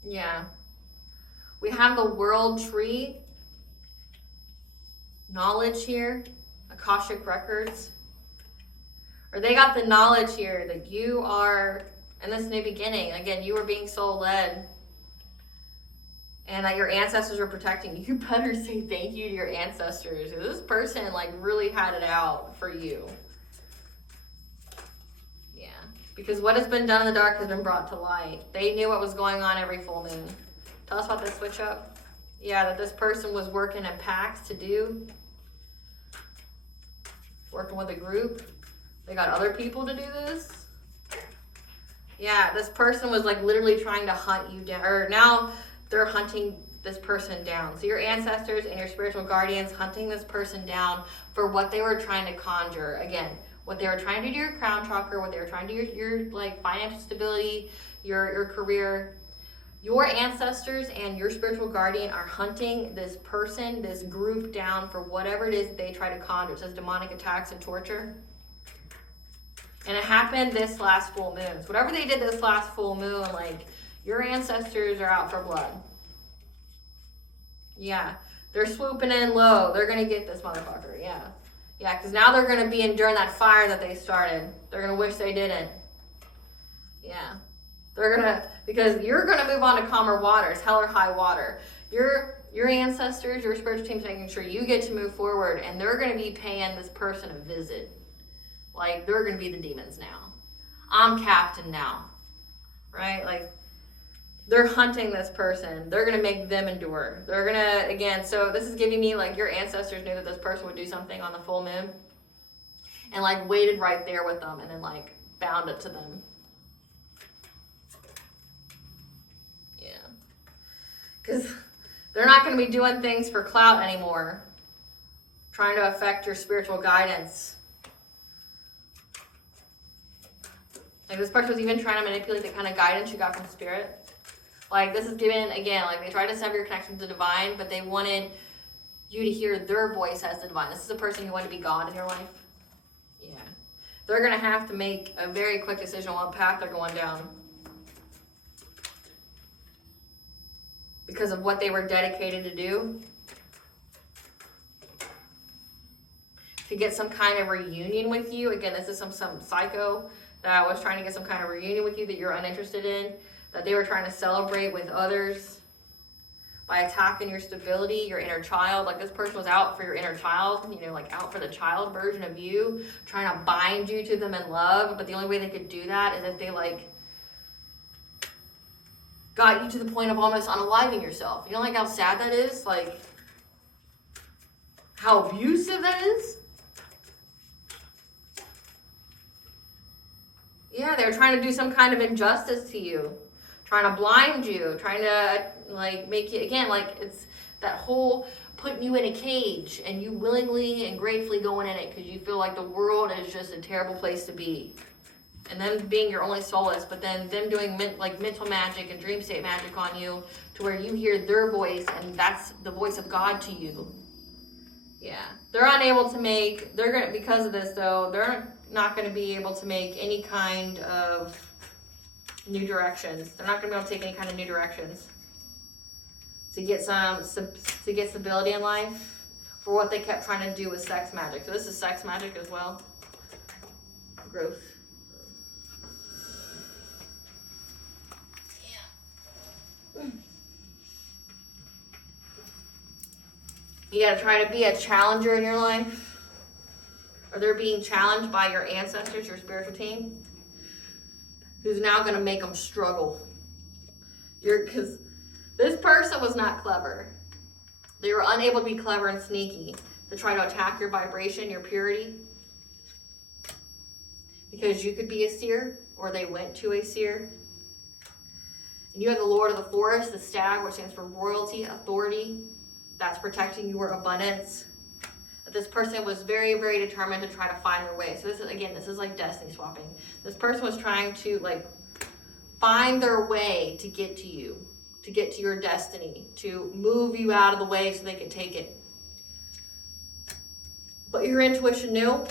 Yeah. We have the world tree, knowledge here, Akashic records. Or they got the knowledge here that you are in this new beginning. Again, you were being soul led, and that your ancestors are protecting you. You better say thank you to your ancestors. This person like really had it out for you. Yeah, because what has been done in the dark has been brought to light. They knew what was going on every full moon. Tell us about this switch up. Yeah, that this person was working in packs to do. Working with a group. They got other people to do this. Yeah, this person was like literally trying to hunt you down, or now they're hunting this person down. So your ancestors and your spiritual guardians hunting this person down for what they were trying to conjure. Again, what they were trying to do to your crown chakra, what they were trying to do your like financial stability, your career. Your ancestors and your spiritual guardian are hunting this person, this group down for whatever it is that they try to conjure. It says demonic attacks and torture. And it happened this last full moon. So whatever they did this last full moon, like, your ancestors are out for blood. Yeah. They're swooping in low. They're going to get this motherfucker. Yeah. Yeah, because now they're going to be enduring that fire that they started. They're going to wish they didn't. Yeah. They're going to, because you're going to move on to calmer waters, hell or high water. Your ancestors, your spiritual team's making sure you get to move forward, and they're going to be paying this person a visit. Like, they're going to be the demons now. I'm captain now. Right? Like, they're hunting this person. They're going to make them endure. They're going to, again, so this is giving me, like, your ancestors knew that this person would do something on the full moon. And, like, waited right there with them and then, like, bound it to them. Yeah. Because they're not going to be doing things for clout anymore. Trying to affect your spiritual guidance. Like, this person was even trying to manipulate the kind of guidance you got from spirit. Like, this is given, again, like, they tried to sever your connection to the divine, but they wanted you to hear their voice as the divine. This is a person who wanted to be God in your life. Yeah. They're going to have to make a very quick decision on what path they're going down. Because of what they were dedicated to do. To get some kind of reunion with you. Again, this is some psycho that was trying to get some kind of reunion with you that you're uninterested in. That they were trying to celebrate with others by attacking your stability, your inner child. Like, this person was out for your inner child, you know, like out for the child version of you, trying to bind you to them in love. But the only way they could do that is if they, like, got you to the point of almost unaliving yourself. You know, like, how sad that is? Like, how abusive that is? Yeah, they were trying to do some kind of injustice to you. Trying to blind you, trying to, like, make you, again, like, it's that whole putting you in a cage and you willingly and gratefully going in it because you feel like the world is just a terrible place to be. And them being your only solace, but then them doing mental magic and dream state magic on you to where you hear their voice and that's the voice of God to you. Yeah. They're unable to make, they're going to, because of this though, they're not going to be able to make any kind of new directions. They're not going to be able to take any kind of new directions to get stability in life for what they kept trying to do with sex magic. So this is sex magic as well. Gross. Yeah. You got to try to be a challenger in your life. Or they're being challenged by your ancestors, your spiritual team. Who's now going to make them struggle. Because this person was not clever. They were unable to be clever and sneaky to try to attack your vibration, your purity. Because you could be a seer, or they went to a seer. And you have the Lord of the Forest, the stag, which stands for royalty, authority. That's protecting your abundance. This person was very, very determined to try to find their way. So this is like destiny swapping. This person was trying to, like, find their way to get to you, to get to your destiny, to move you out of the way so they could take it. But your intuition knew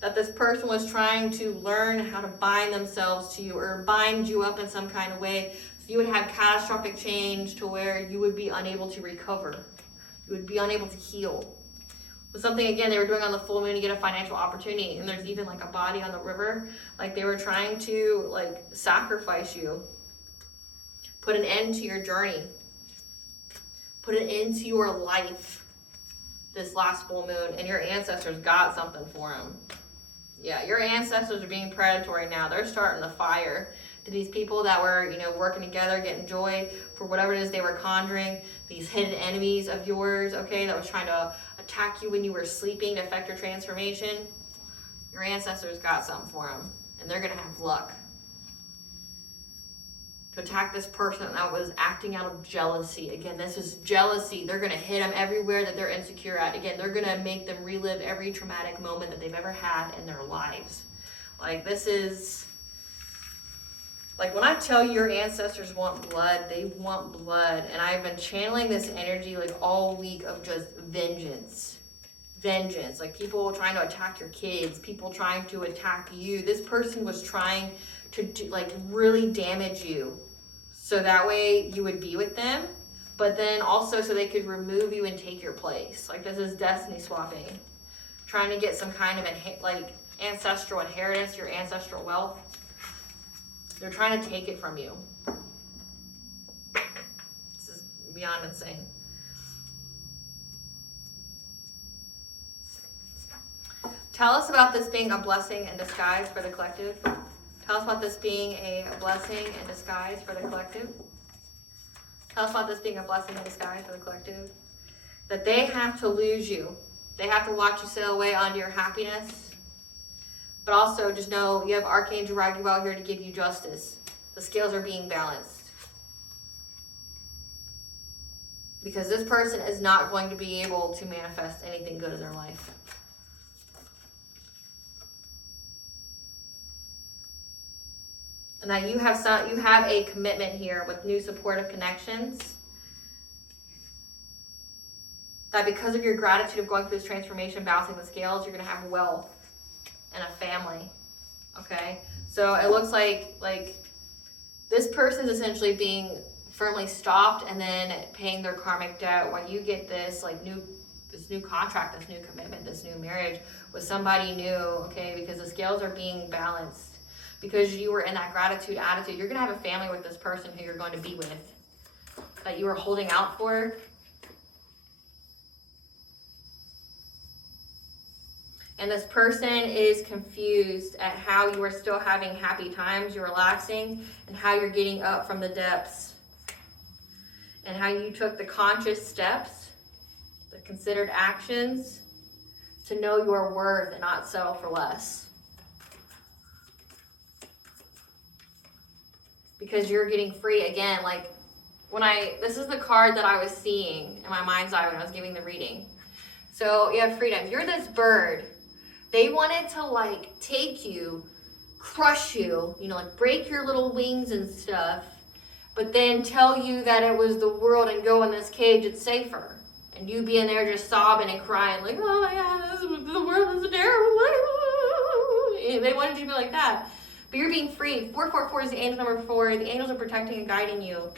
that this person was trying to learn how to bind themselves to you or bind you up in some kind of way. So you would have catastrophic change to where you would be unable to recover. You would be unable to heal. With something, again, they were doing on the full moon to get a financial opportunity. And there's even, like, a body on the river. Like, they were trying to, like, sacrifice you. Put an end to your journey. Put an end to your life this last full moon. And your ancestors got something for them. Yeah, your ancestors are being predatory now. They're starting the fire to these people that were, you know, working together, getting joy for whatever it is they were conjuring. These hidden enemies of yours, okay, that was trying to attack you when you were sleeping to affect your transformation. Your ancestors got something for them, and they're going to have luck to attack this person that was acting out of jealousy. Again, this is jealousy. They're going to hit them everywhere that they're insecure at. Again, they're going to make them relive every traumatic moment that they've ever had in their lives. Like, this is, like, when I tell you your ancestors want blood, they want blood. And I've been channeling this energy, like, all week of just vengeance. Vengeance. Like, people trying to attack your kids, people trying to attack you. This person was trying to do, like, really damage you. So that way you would be with them, but then also so they could remove you and take your place. Like this is destiny swapping, trying to get some kind of ancestral inheritance, your ancestral wealth. They're trying to take it from you. This is beyond insane. Tell us about this being a blessing in disguise for the collective. Tell us about this being a blessing in disguise for the collective. Tell us about this being a blessing in disguise for the collective. That they have to lose you. They have to watch you sail away onto your happiness. But also just know you have Archangel Raguel here to give you justice. The scales are being balanced. Because this person is not going to be able to manifest anything good in their life. And that you have a commitment here with new supportive connections. That because of your gratitude of going through this transformation, balancing the scales, you're going to have wealth and a family. Okay? So it looks like this person's essentially being firmly stopped and then paying their karmic debt while you get this new contract, this new commitment, this new marriage with somebody new, okay? Because the scales are being balanced. Because you were in that gratitude attitude, you're going to have a family with this person who you're going to be with, that you were holding out for. And this person is confused at how you are still having happy times, you're relaxing, and how you're getting up from the depths. And how you took the conscious steps, the considered actions, to know your worth and not settle for less. Because you're getting free again. This is the card that I was seeing in my mind's eye when I was giving the reading. So you have freedom. You're this bird. They wanted to take you, crush you, break your little wings and stuff, but then tell you that it was the world and go in this cage, it's safer. And you be in there just sobbing and crying oh my God, the world is terrible. They wanted you to be like that. But you're being freed. 444 is the angel number 4. The angels are protecting and guiding you.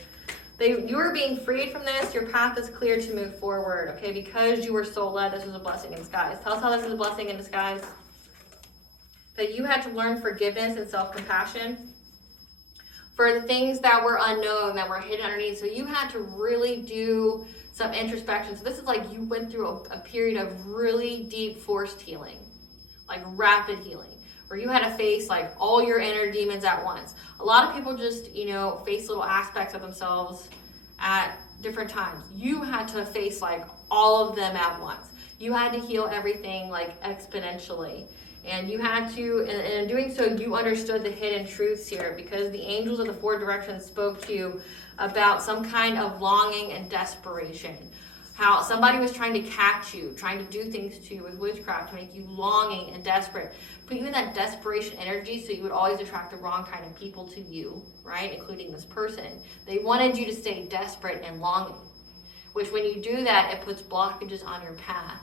You are being freed from this. Your path is clear to move forward, okay? Because you were soul-led, this is a blessing in disguise. Tell us how this is a blessing in disguise. That you had to learn forgiveness and self-compassion for the things that were unknown, that were hidden underneath. So you had to really do some introspection. So this is you went through a period of really deep forced healing, rapid healing, where you had to face all your inner demons at once. A lot of people just, face little aspects of themselves at different times. You had to face all of them at once. You had to heal everything exponentially. And you had to, and in doing so, you understood the hidden truths here, because the angels of the 4 directions spoke to you about some kind of longing and desperation. How somebody was trying to catch you, trying to do things to you with witchcraft to make you longing and desperate. Put you in that desperation energy so you would always attract the wrong kind of people to you, right? Including this person. They wanted you to stay desperate and longing, which when you do that, it puts blockages on your path.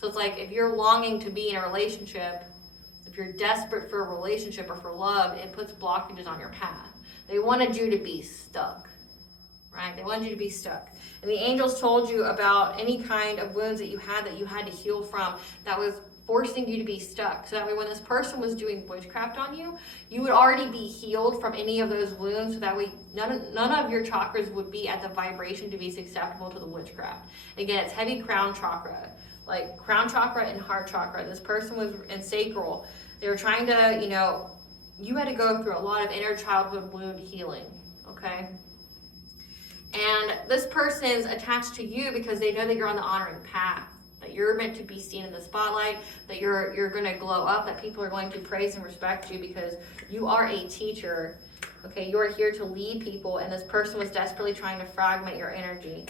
So it's if you're longing to be in a relationship, if you're desperate for a relationship or for love, it puts blockages on your path. They wanted you to be stuck. Right? They wanted you to be stuck. And the angels told you about any kind of wounds that you had to heal from that was forcing you to be stuck. So that way when this person was doing witchcraft on you, you would already be healed from any of those wounds, so that way none of your chakras would be at the vibration to be susceptible to the witchcraft. Again, it's heavy crown chakra. Crown chakra and heart chakra. This person was in sacral. They were trying to, you had to go through a lot of inner childhood wound healing. Okay? And this person's attached to you because they know that you're on the honoring path, that you're meant to be seen in the spotlight, that you're going to glow up, that people are going to praise and respect you because you are a teacher. Okay, you are here to lead people, and this person was desperately trying to fragment your energy.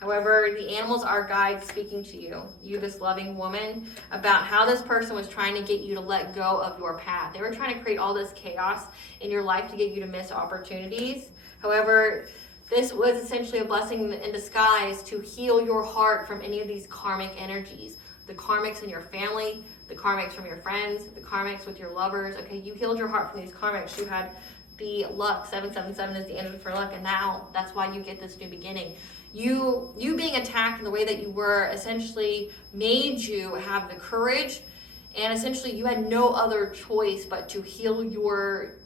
However, the animals are guides speaking to you, this loving woman, about how this person was trying to get you to let go of your path. They were trying to create all this chaos in your life to get you to miss opportunities. However, this was essentially a blessing in disguise to heal your heart from any of these karmic energies. The karmics in your family, the karmics from your friends, the karmics with your lovers. Okay, you healed your heart from these karmics. You had the luck. 777 is the energy for luck, and now that's why you get this new beginning. You being attacked in the way that you were essentially made you have the courage, and essentially you had no other choice but to heal your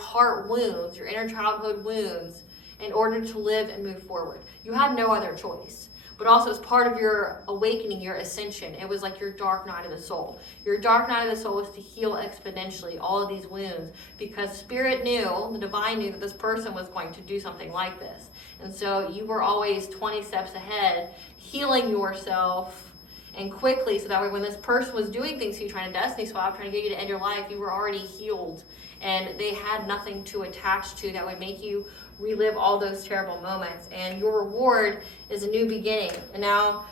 heart wounds, your inner childhood wounds, in order to live and move forward. You had no other choice. But also as part of your awakening, your ascension, it was like your dark night of the soul. Your dark night of the soul was to heal exponentially all of these wounds, because Spirit knew, the divine knew, that this person was going to do something like this. And so you were always 20 steps ahead, healing yourself and quickly, so that way when this person was doing things to you, trying to destiny swap, trying to get you to end your life, you were already healed. And they had nothing to attach to that would make you relive all those terrible moments. And your reward is a new beginning. And now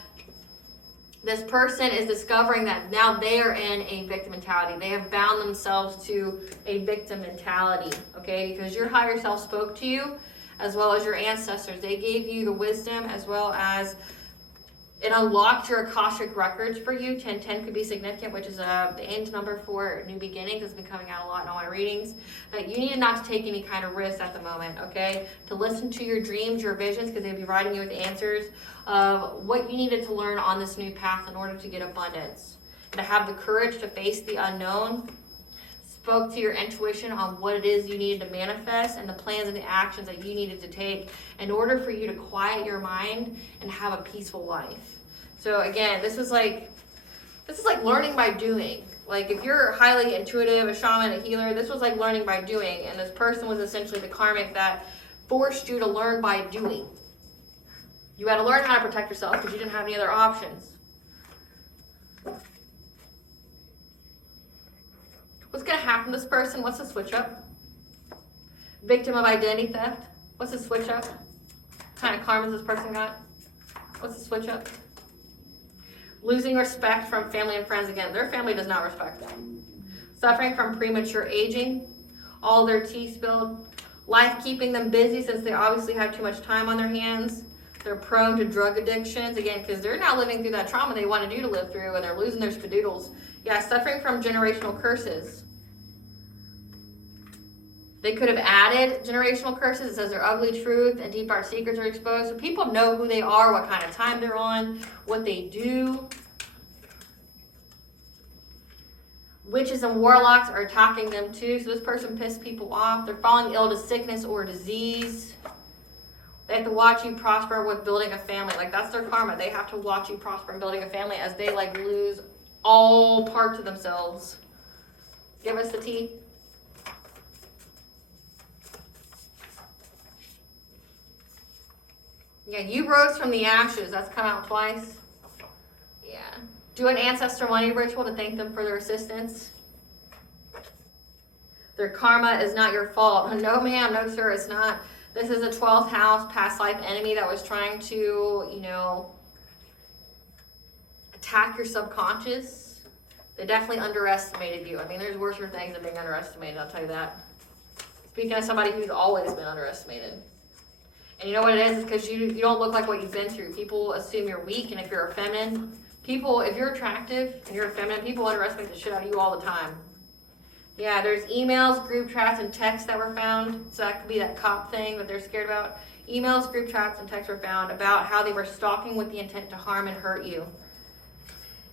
this person is discovering that now they are in a victim mentality. They have bound themselves to a victim mentality, okay? Because your higher self spoke to you, as well as your ancestors. They gave you the wisdom, as well as it unlocked your Akashic records for you. 1010 could be significant, which is the end number for new beginnings. It's been coming out a lot in all my readings. That you need not to take any kind of risk at the moment, okay? To listen to your dreams, your visions, because they'll be providing you with answers of what you needed to learn on this new path in order to get abundance. To have the courage to face the unknown. Spoke to your intuition on what it is you needed to manifest and the plans and the actions that you needed to take in order for you to quiet your mind and have a peaceful life. So again, this is like learning by doing. Like if you're highly intuitive, a shaman, a healer, this was like learning by doing, and this person was essentially the karmic that forced you to learn by doing. You had to learn how to protect yourself because you didn't have any other options. What's going to happen to this person? What's the switch up? Victim of identity theft. What's the switch up? What kind of karma this person got? What's the switch up? Losing respect from family and friends. Again, their family does not respect them. Suffering from premature aging. All their tea spilled. Life keeping them busy since they obviously have too much time on their hands. They're prone to drug addictions. Again, because they're not living through that trauma they wanted you to live through, and they're losing their spadoodles. Yeah, suffering from generational curses. They could have added generational curses. It says their ugly truth and deep dark secrets are exposed. So people know who they are, what kind of time they're on, what they do. Witches and warlocks are attacking them too. So this person pissed people off. They're falling ill to sickness or disease. They have to watch you prosper with building a family. Like that's their karma. They have to watch you prosper in building a family as they like lose all parts of themselves. Give us the tea. Yeah, you rose from the ashes. That's come out twice. Yeah. Do an ancestor money ritual to thank them for their assistance. Their karma is not your fault. No, ma'am. No, sir. It's not. This is a 12th house past life enemy that was trying to, attack your subconscious. They definitely underestimated you. I mean, there's worse things than being underestimated, I'll tell you that. Speaking as somebody who's always been underestimated. And you know what it is? It's because you don't look like what you've been through. People assume you're weak, and if you're a feminine, if you're attractive and you're a feminine, people underestimate the shit out of you all the time. Yeah, there's emails, group chats, and texts that were found. So that could be that cop thing that they're scared about. Emails, group chats, and texts were found about how they were stalking with the intent to harm and hurt you.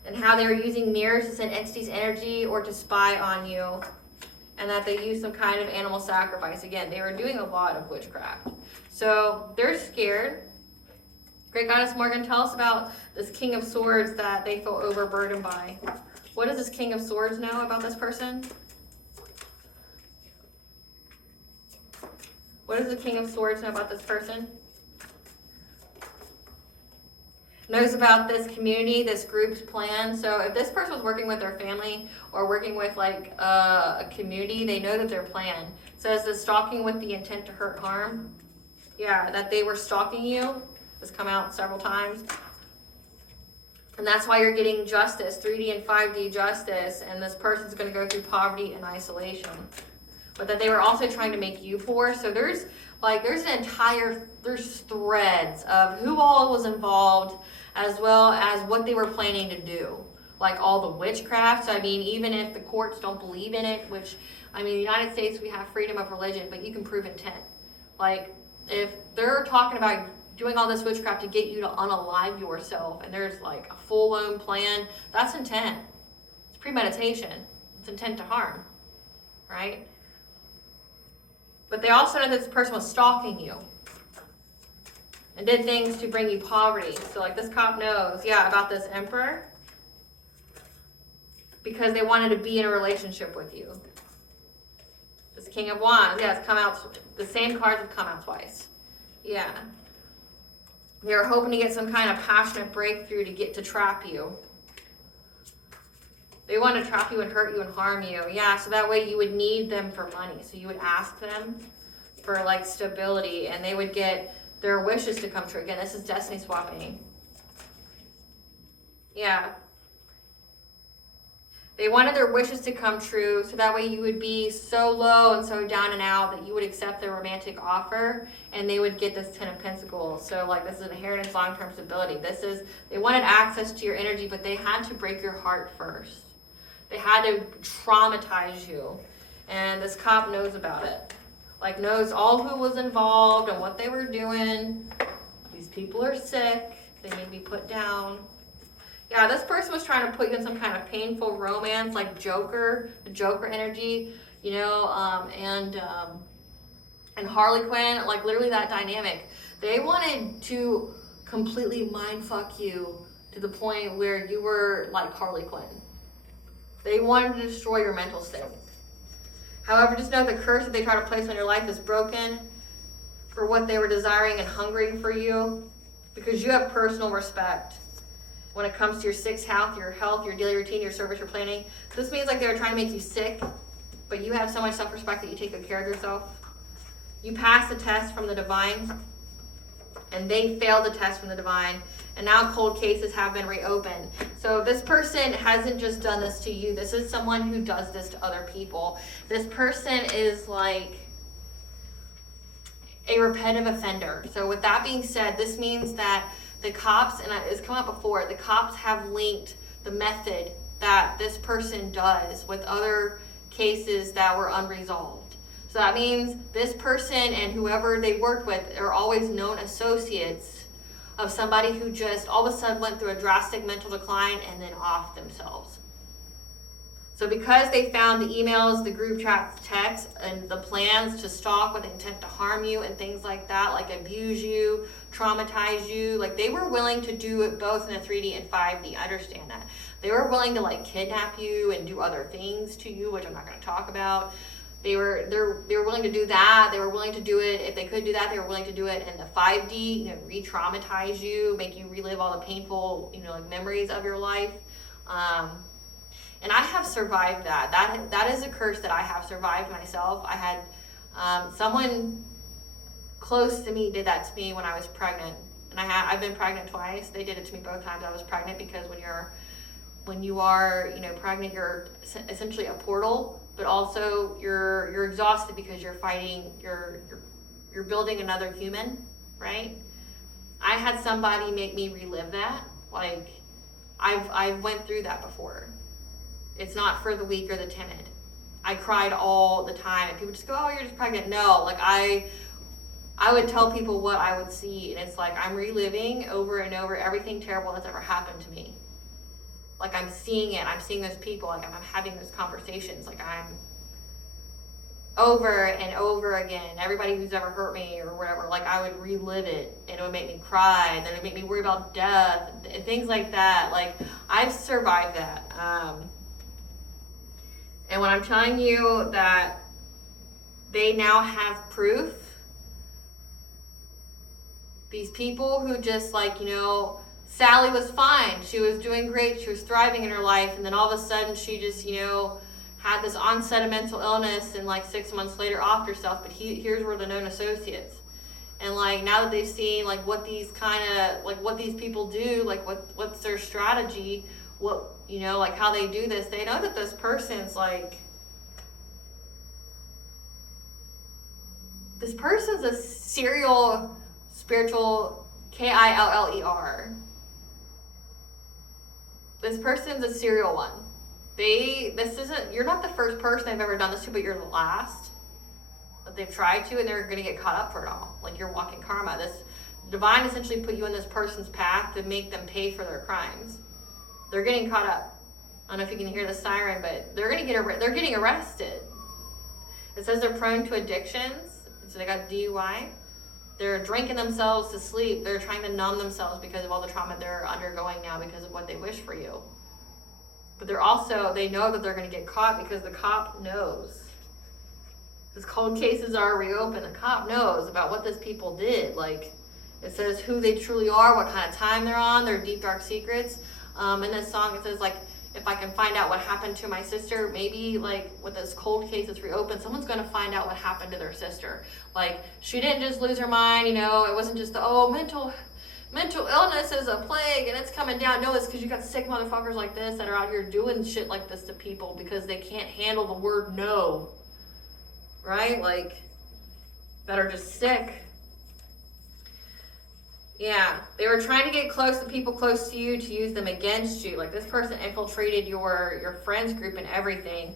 And how they were using mirrors to send entities energy or to spy on you. And that they used some kind of animal sacrifice. Again, they were doing a lot of witchcraft. So they're scared. Great Goddess Morgan, tell us about this King of Swords that they feel overburdened by. What does this King of Swords know about this person? What does the King of Swords know about this person? Knows about this community, this group's plan. So if this person was working with their family or working with like a community, they know that their plan says the stalking with the intent to hurt, harm. Yeah, that they were stalking you has come out several times. And that's why you're getting justice, 3D and 5D justice, and this person's going to go through poverty and isolation. But that they were also trying to make you poor. So there's threads of who all was involved, as well as what they were planning to do. Like all the witchcraft. So, I mean, even if the courts don't believe in it, which I mean, in the United States, we have freedom of religion, but you can prove intent. Like, if they're talking about doing all this witchcraft to get you to unalive yourself, and there's like a full-blown plan, that's intent. It's premeditation. It's intent to harm, right? But they also know that this person was stalking you and did things to bring you poverty. So like this cop knows, yeah, about this emperor because they wanted to be in a relationship with you. This King of Wands, yeah, it's come out, the same cards have come out twice. Yeah. They're hoping to get some kind of passionate breakthrough to get to trap you. They want to trap you and hurt you and harm you. Yeah, so that way you would need them for money. So you would ask them for like stability and they would get their wishes to come true. Again, this is destiny swapping. Yeah. They wanted their wishes to come true so that way you would be so low and so down and out that you would accept their romantic offer and they would get this 10 of Pentacles. So like this is inheritance, long-term stability. They wanted access to your energy, but they had to break your heart first. They had to traumatize you. And this cop knows about it. Like knows all who was involved and what they were doing. These people are sick. They need to be put down. Yeah, this person was trying to put you in some kind of painful romance, like Joker, the Joker energy, you know, and Harley Quinn, like literally that dynamic. They wanted to completely mind fuck you to the point where you were like Harley Quinn. They wanted to destroy your mental state. However, just know the curse that they try to place on your life is broken for what they were desiring and hungering for you because you have personal respect. When it comes to your sixth house, your health, your daily routine, your service, your planning. This means like they were trying to make you sick, but you have so much self-respect that you take good care of yourself. You pass the test from the divine, and they failed the test from the divine, and now cold cases have been reopened. So this person hasn't just done this to you. This is someone who does this to other people. This person is like a repetitive offender. So with that being said, this means that the cops, and it's come up before, the cops have linked the method that this person does with other cases that were unresolved. So that means this person and whoever they worked with are always known associates of somebody who just all of a sudden went through a drastic mental decline and then off themselves. So because they found the emails, the group chats, texts, and the plans to stalk with intent to harm you and things like that, like abuse you, traumatize you, like they were willing to do it both in a 3D and 5D. I understand that. They were willing to like kidnap you and do other things to you, which I'm not going to talk about. They were willing to do that. They were willing to do it. If they could do that, they were willing to do it in the 5D, you know, re-traumatize you, make you relive all the painful, you know, like memories of your life. And I have survived that. That is a curse that I have survived myself. I had someone close to me did that to me when I was pregnant. And I've been pregnant twice. They did it to me both times I was pregnant because when you are, you know, pregnant, you're essentially a portal, but also you're exhausted because you're fighting, you're building another human, right? I had somebody make me relive that. Like I've went through that before. It's not for the weak or the timid. I cried all the time and people just go, oh, you're just pregnant. No, like I would tell people what I would see, and it's like I'm reliving over and over everything terrible that's ever happened to me. Like I'm seeing it, I'm seeing those people, like I'm having those conversations, like I'm over and over again. Everybody who's ever hurt me or whatever, like I would relive it and it would make me cry, and then it would make me worry about death and things like that. Like I've survived that. And when I'm telling you that they now have proof, these people who just like, you know, Sally was fine. She was doing great. She was thriving in her life. And then all of a sudden she just, you know, had this onset of mental illness and like 6 months later offed herself. But here's where the known associates. And like now that they've seen like what these people do, like what's their strategy, what, you know, like how they do this, they know that this person's like, this person's a serial spiritual KILLER. This person's a serial one. You're not the first person they've ever done this to, but you're the last that they've tried to, and they're going to get caught up for it all. Like, you're walking karma. This divine essentially put you in this person's path to make them pay for their crimes. They're getting caught up. I don't know if you can hear the siren, but they're getting arrested. It says they're prone to addictions. So they got DUI. They're drinking themselves to sleep. They're trying to numb themselves because of all the trauma they're undergoing now because of what they wish for you. But they know that they're going to get caught because the cop knows. As cold cases are reopened, the cop knows about what these people did. Like, it says who they truly are, what kind of time they're on, their deep, dark secrets. In this song, it says, like, if I can find out what happened to my sister, maybe, like, with this cold case that's reopened, someone's going to find out what happened to their sister. Like, she didn't just lose her mind, it wasn't just mental illness is a plague and it's coming down. No, it's because you got sick motherfuckers like this that are out here doing shit like this to people because they can't handle the word no. Right? Like, that are just sick. Yeah, they were trying to get close to people close to you to use them against you. Like, this person infiltrated your friends group and everything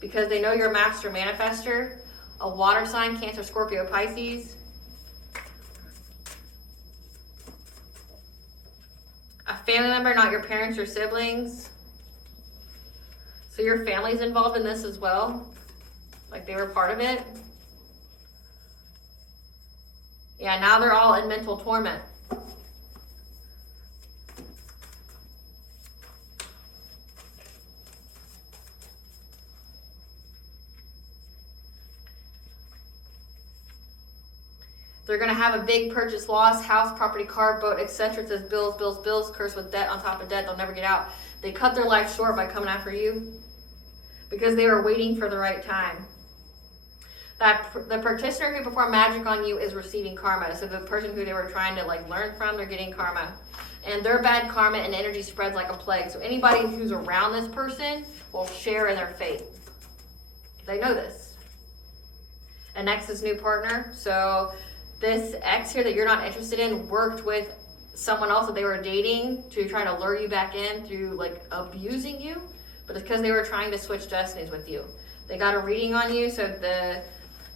because they know you're a master manifester, a water sign, Cancer, Scorpio, Pisces. A family member, not your parents or siblings. So your family's involved in this as well. Like, they were part of it. Yeah, now they're all in mental torment. They're going to have a big purchase, loss, house, property, car, boat, etc. It says bills, bills, bills, cursed with debt on top of debt. They'll never get out. They cut their life short by coming after you because they were waiting for the right time. The practitioner who performed magic on you is receiving karma. So the person who they were trying to, like, learn from, they're getting karma. And their bad karma and energy spreads like a plague. So anybody who's around this person will share in their fate. They know this. An ex's new partner. So this ex here that you're not interested in worked with someone else that they were dating to try to lure you back in through, like, abusing you. But it's because they were trying to switch destinies with you. They got a reading on you. So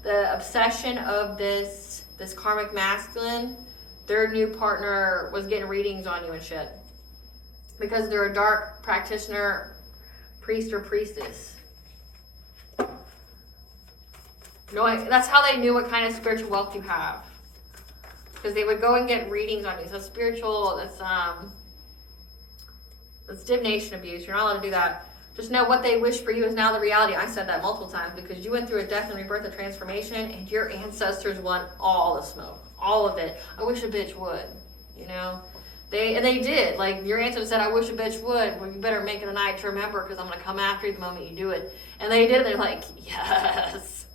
the obsession of this karmic masculine, their new partner was getting readings on you and shit. Because they're a dark practitioner, priest or priestess. That's how they knew what kind of spiritual wealth you have. Because they would go and get readings on you. So spiritual, that's divination abuse. You're not allowed to do that. Just know what they wish for you is now the reality. I said that multiple times because you went through a death and rebirth and transformation, and your ancestors want all the smoke, all of it. I wish a bitch would, They did. Like, your ancestors said, I wish a bitch would. Well, you better make it a night to remember because I'm going to come after you the moment you do it. And they did. They're like, yes.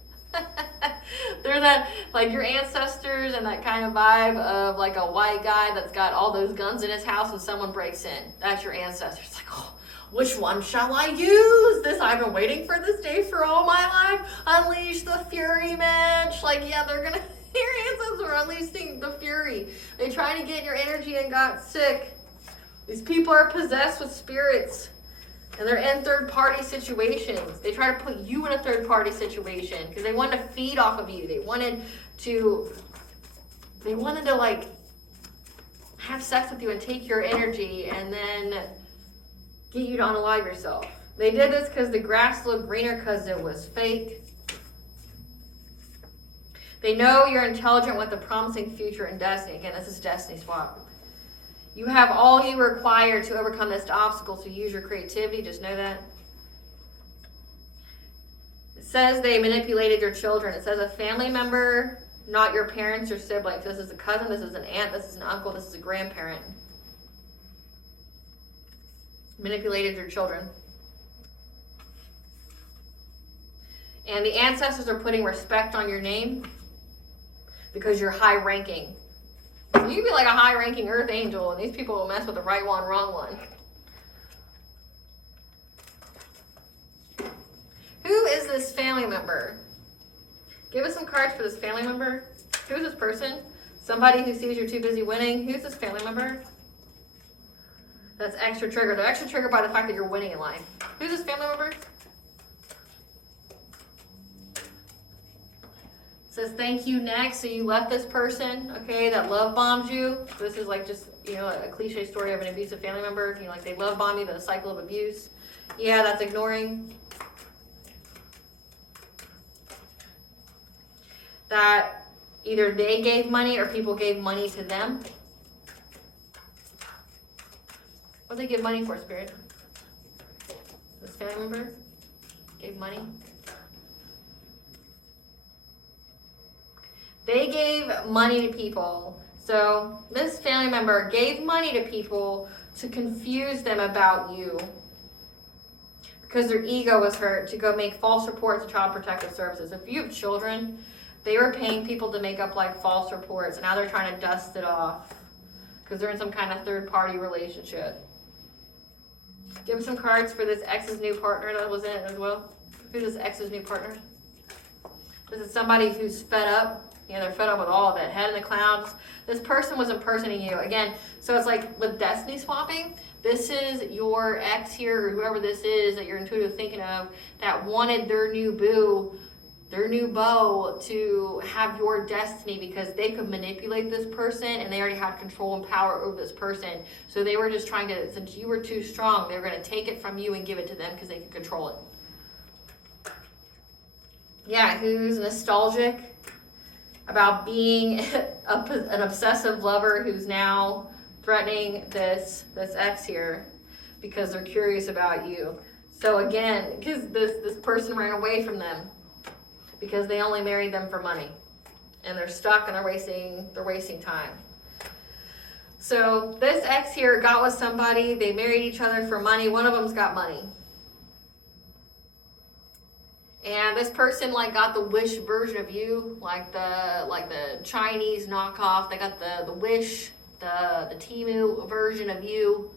They're that, like, your ancestors and that kind of vibe of, like, a white guy that's got all those guns in his house and someone breaks in. That's your ancestors. Like, oh, which one shall I use? I've been waiting for this day for all my life. Unleash the fury, match. Like, yeah, they're gonna, your ancestors are unleashing the fury. They tried to get your energy and got sick. These people are possessed with spirits. And they're in third-party situations. They try to put you in a third-party situation because they wanted to feed off of you. They wanted to like have sex with you and take your energy and then get you to unalive yourself. They did this because the grass looked greener because it was fake. They know you're intelligent with a promising future and destiny. Again, this is destiny swap. You have all you require to overcome this obstacle, so use your creativity. Just know that. It says they manipulated your children. It says a family member, not your parents or siblings. This is a cousin, this is an aunt, this is an uncle, this is a grandparent. Manipulated your children. And the ancestors are putting respect on your name because you're high ranking. You can be like a high-ranking earth angel, and these people will mess with the right one, wrong one. Who is this family member? Give us some cards for this family member. Who is this person? Somebody who sees you're too busy winning. Who's this family member? That's extra triggered. They're extra triggered by the fact that you're winning in life. Who's this family member? Says thank you next. So you left this person, okay, that love bombed you. This is like just, you know, a cliche story of an abusive family member. You know, like they love bomb you, the cycle of abuse. Yeah, that's ignoring. That either they gave money or people gave money to them. What did they give money for, Spirit? This family member gave money. They gave money to people. So this family member gave money to people to confuse them about you because their ego was hurt, to go make false reports to Child Protective Services. If you have children, they were paying people to make up like false reports, and now they're trying to dust it off because they're in some kind of third-party relationship. Give some cards for this ex's new partner that was in it as well. Who's this ex's new partner? This is somebody who's fed up. You know, they're fed up with all of it. Head in the clouds. This person was impersonating you. Again, so it's like with destiny swapping, this is your ex here, or whoever this is that you're intuitive thinking of, that wanted their new boo, their new beau to have your destiny because they could manipulate this person and they already had control and power over this person. So they were just trying to, since you were too strong, they were going to take it from you and give it to them because they could control it. Yeah, who's nostalgic about being an obsessive lover who's now threatening this ex here because they're curious about you. So again, because this person ran away from them because they only married them for money, and they're stuck and they're wasting time. So this ex here got with somebody, they married each other for money. One of them's got money. And this person like got the Wish version of you, like the Chinese knockoff. They got the Wish, the Temu version of you.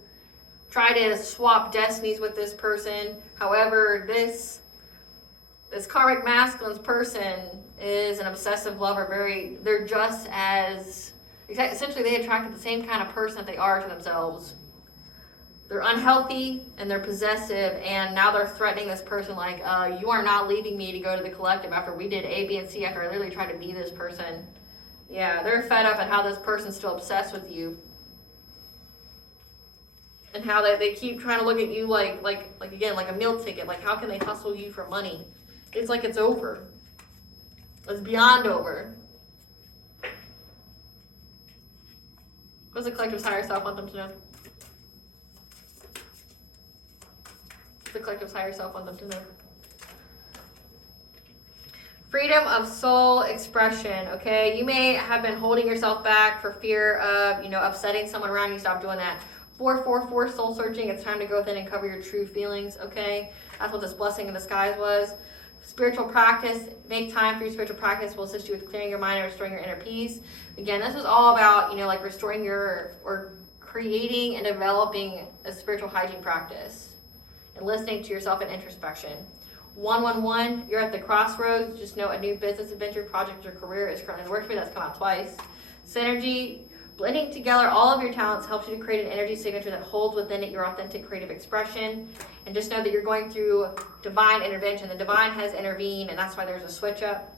Try to swap destinies with this person. However, this karmic masculine's person is an obsessive lover. They're just as, essentially they attracted the same kind of person that they are to themselves. They're unhealthy and they're possessive, and now they're threatening this person like, you are not leaving me to go to the collective after we did A, B, and C, after I literally tried to be this person. Yeah, they're fed up at how this person's still obsessed with you. And how they keep trying to look at you like again, like a meal ticket. Like, how can they hustle you for money? It's like it's over. It's beyond over. What does the collective's higher self want them to know? The collective's higher self want them to know. Freedom of soul expression, okay? You may have been holding yourself back for fear of, upsetting someone around you. Stop doing that. 444 soul searching. It's time to go within and cover your true feelings, okay? That's what this blessing in disguise was. Spiritual practice. Make time for your spiritual practice. Will assist you with clearing your mind and restoring your inner peace. Again, this is all about, like restoring or creating and developing a spiritual hygiene practice. And listening to yourself in introspection. 111, you're at the crossroads. Just know a new business adventure, project, or career is currently in the works for you. That's come out twice. Synergy, blending together all of your talents helps you to create an energy signature that holds within it your authentic creative expression. And just know that you're going through divine intervention. The divine has intervened, and that's why there's a switch up.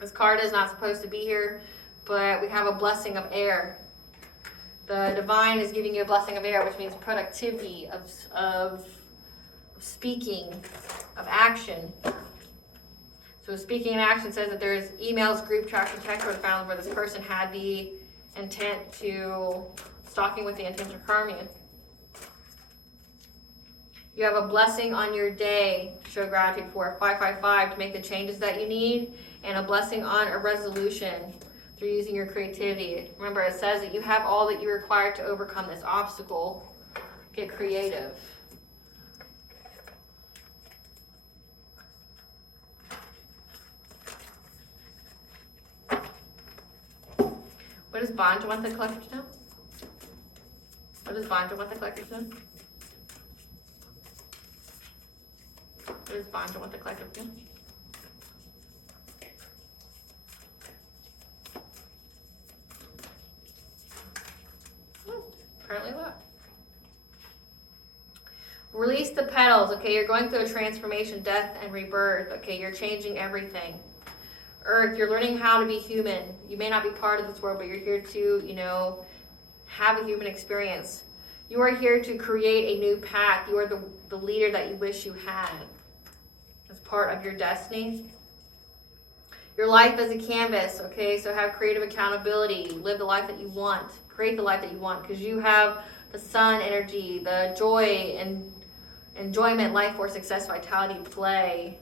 This card is not supposed to be here, but we have a blessing of air. The divine is giving you a blessing of air, which means productivity, of speaking, of action. So speaking and action says that there's emails, group chats, and text were found where this person had the intent to, stalking with the intent to harm you. You have a blessing on your day to show gratitude for. 555 to make the changes that you need, and a blessing on a resolution through using your creativity. Remember, it says that you have all that you require to overcome this obstacle. Get creative. What does Banja want the collective to know? What does Banja want the collective to know? What does Banja want the collective to know? Apparently what? the petals, okay? You're going through a transformation, death and rebirth, okay? You're changing everything. Earth, you're learning how to be human. You may not be part of this world, but you're here to, you know, have a human experience. You are here to create a new path. You are the leader that you wish you had as part of your destiny. Your life is a canvas, okay? So have creative accountability. Live the life that you want. Create the life that you want, because you have the sun energy, the joy and enjoyment, life force, success, vitality, play.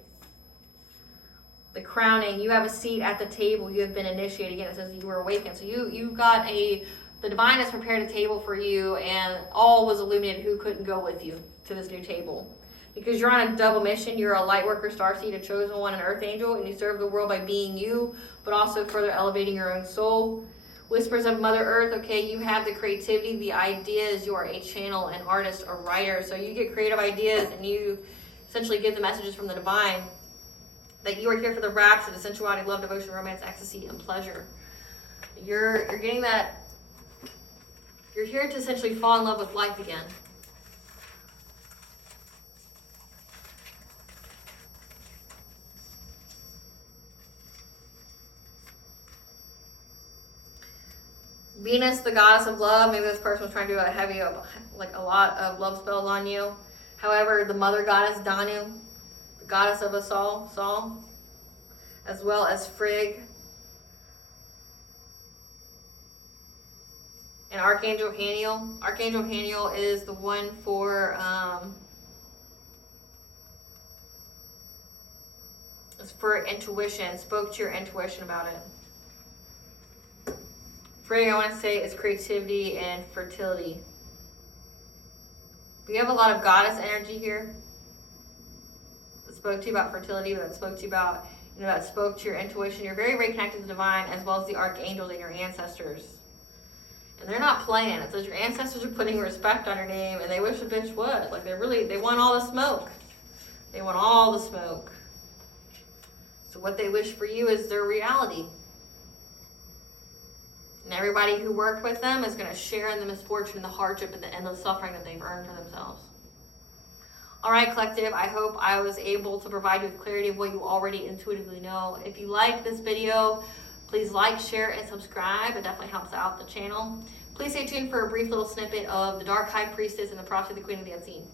The crowning, you have a seat at the table. You have been initiated. Again, it says you were awakened. So you got the divine has prepared a table for you, and all was illuminated who couldn't go with you to this new table. Because you're on a double mission. You're a light worker, starseed, a chosen one, an earth angel, and you serve the world by being you, but also further elevating your own soul. Whispers of Mother Earth, okay, you have the creativity, the ideas. You are a channel, an artist, a writer. So you get creative ideas, and you essentially give the messages from the divine. That you are here for the rapture, the sensuality, love, devotion, romance, ecstasy, and pleasure. You're getting that. You're here to essentially fall in love with life again. Venus, the goddess of love. Maybe this person was trying to do a lot of love spells on you. However, the mother goddess, Danu, goddess of us all, Sol, as well as Frigg, and Archangel Haniel. Archangel Haniel is the one for it's for intuition. Spoke to your intuition about it. Frigg, I want to say, is creativity and fertility. We have a lot of goddess energy here. Spoke to you about fertility, that spoke to you about, that spoke to your intuition. You're very, very connected to the divine, as well as the archangels and your ancestors. And they're not playing. It says your ancestors are putting respect on your name, and they wish a bitch would. Like, they want all the smoke. They want all the smoke. So what they wish for you is their reality. And everybody who worked with them is going to share in the misfortune, the hardship, and the endless suffering that they've earned for themselves. All right, collective, I hope I was able to provide you with clarity of what you already intuitively know. If you like this video, please like, share, and subscribe. It definitely helps out the channel. Please stay tuned for a brief little snippet of the Dark High Priestess and the Prophecy of the Queen of the Unseen.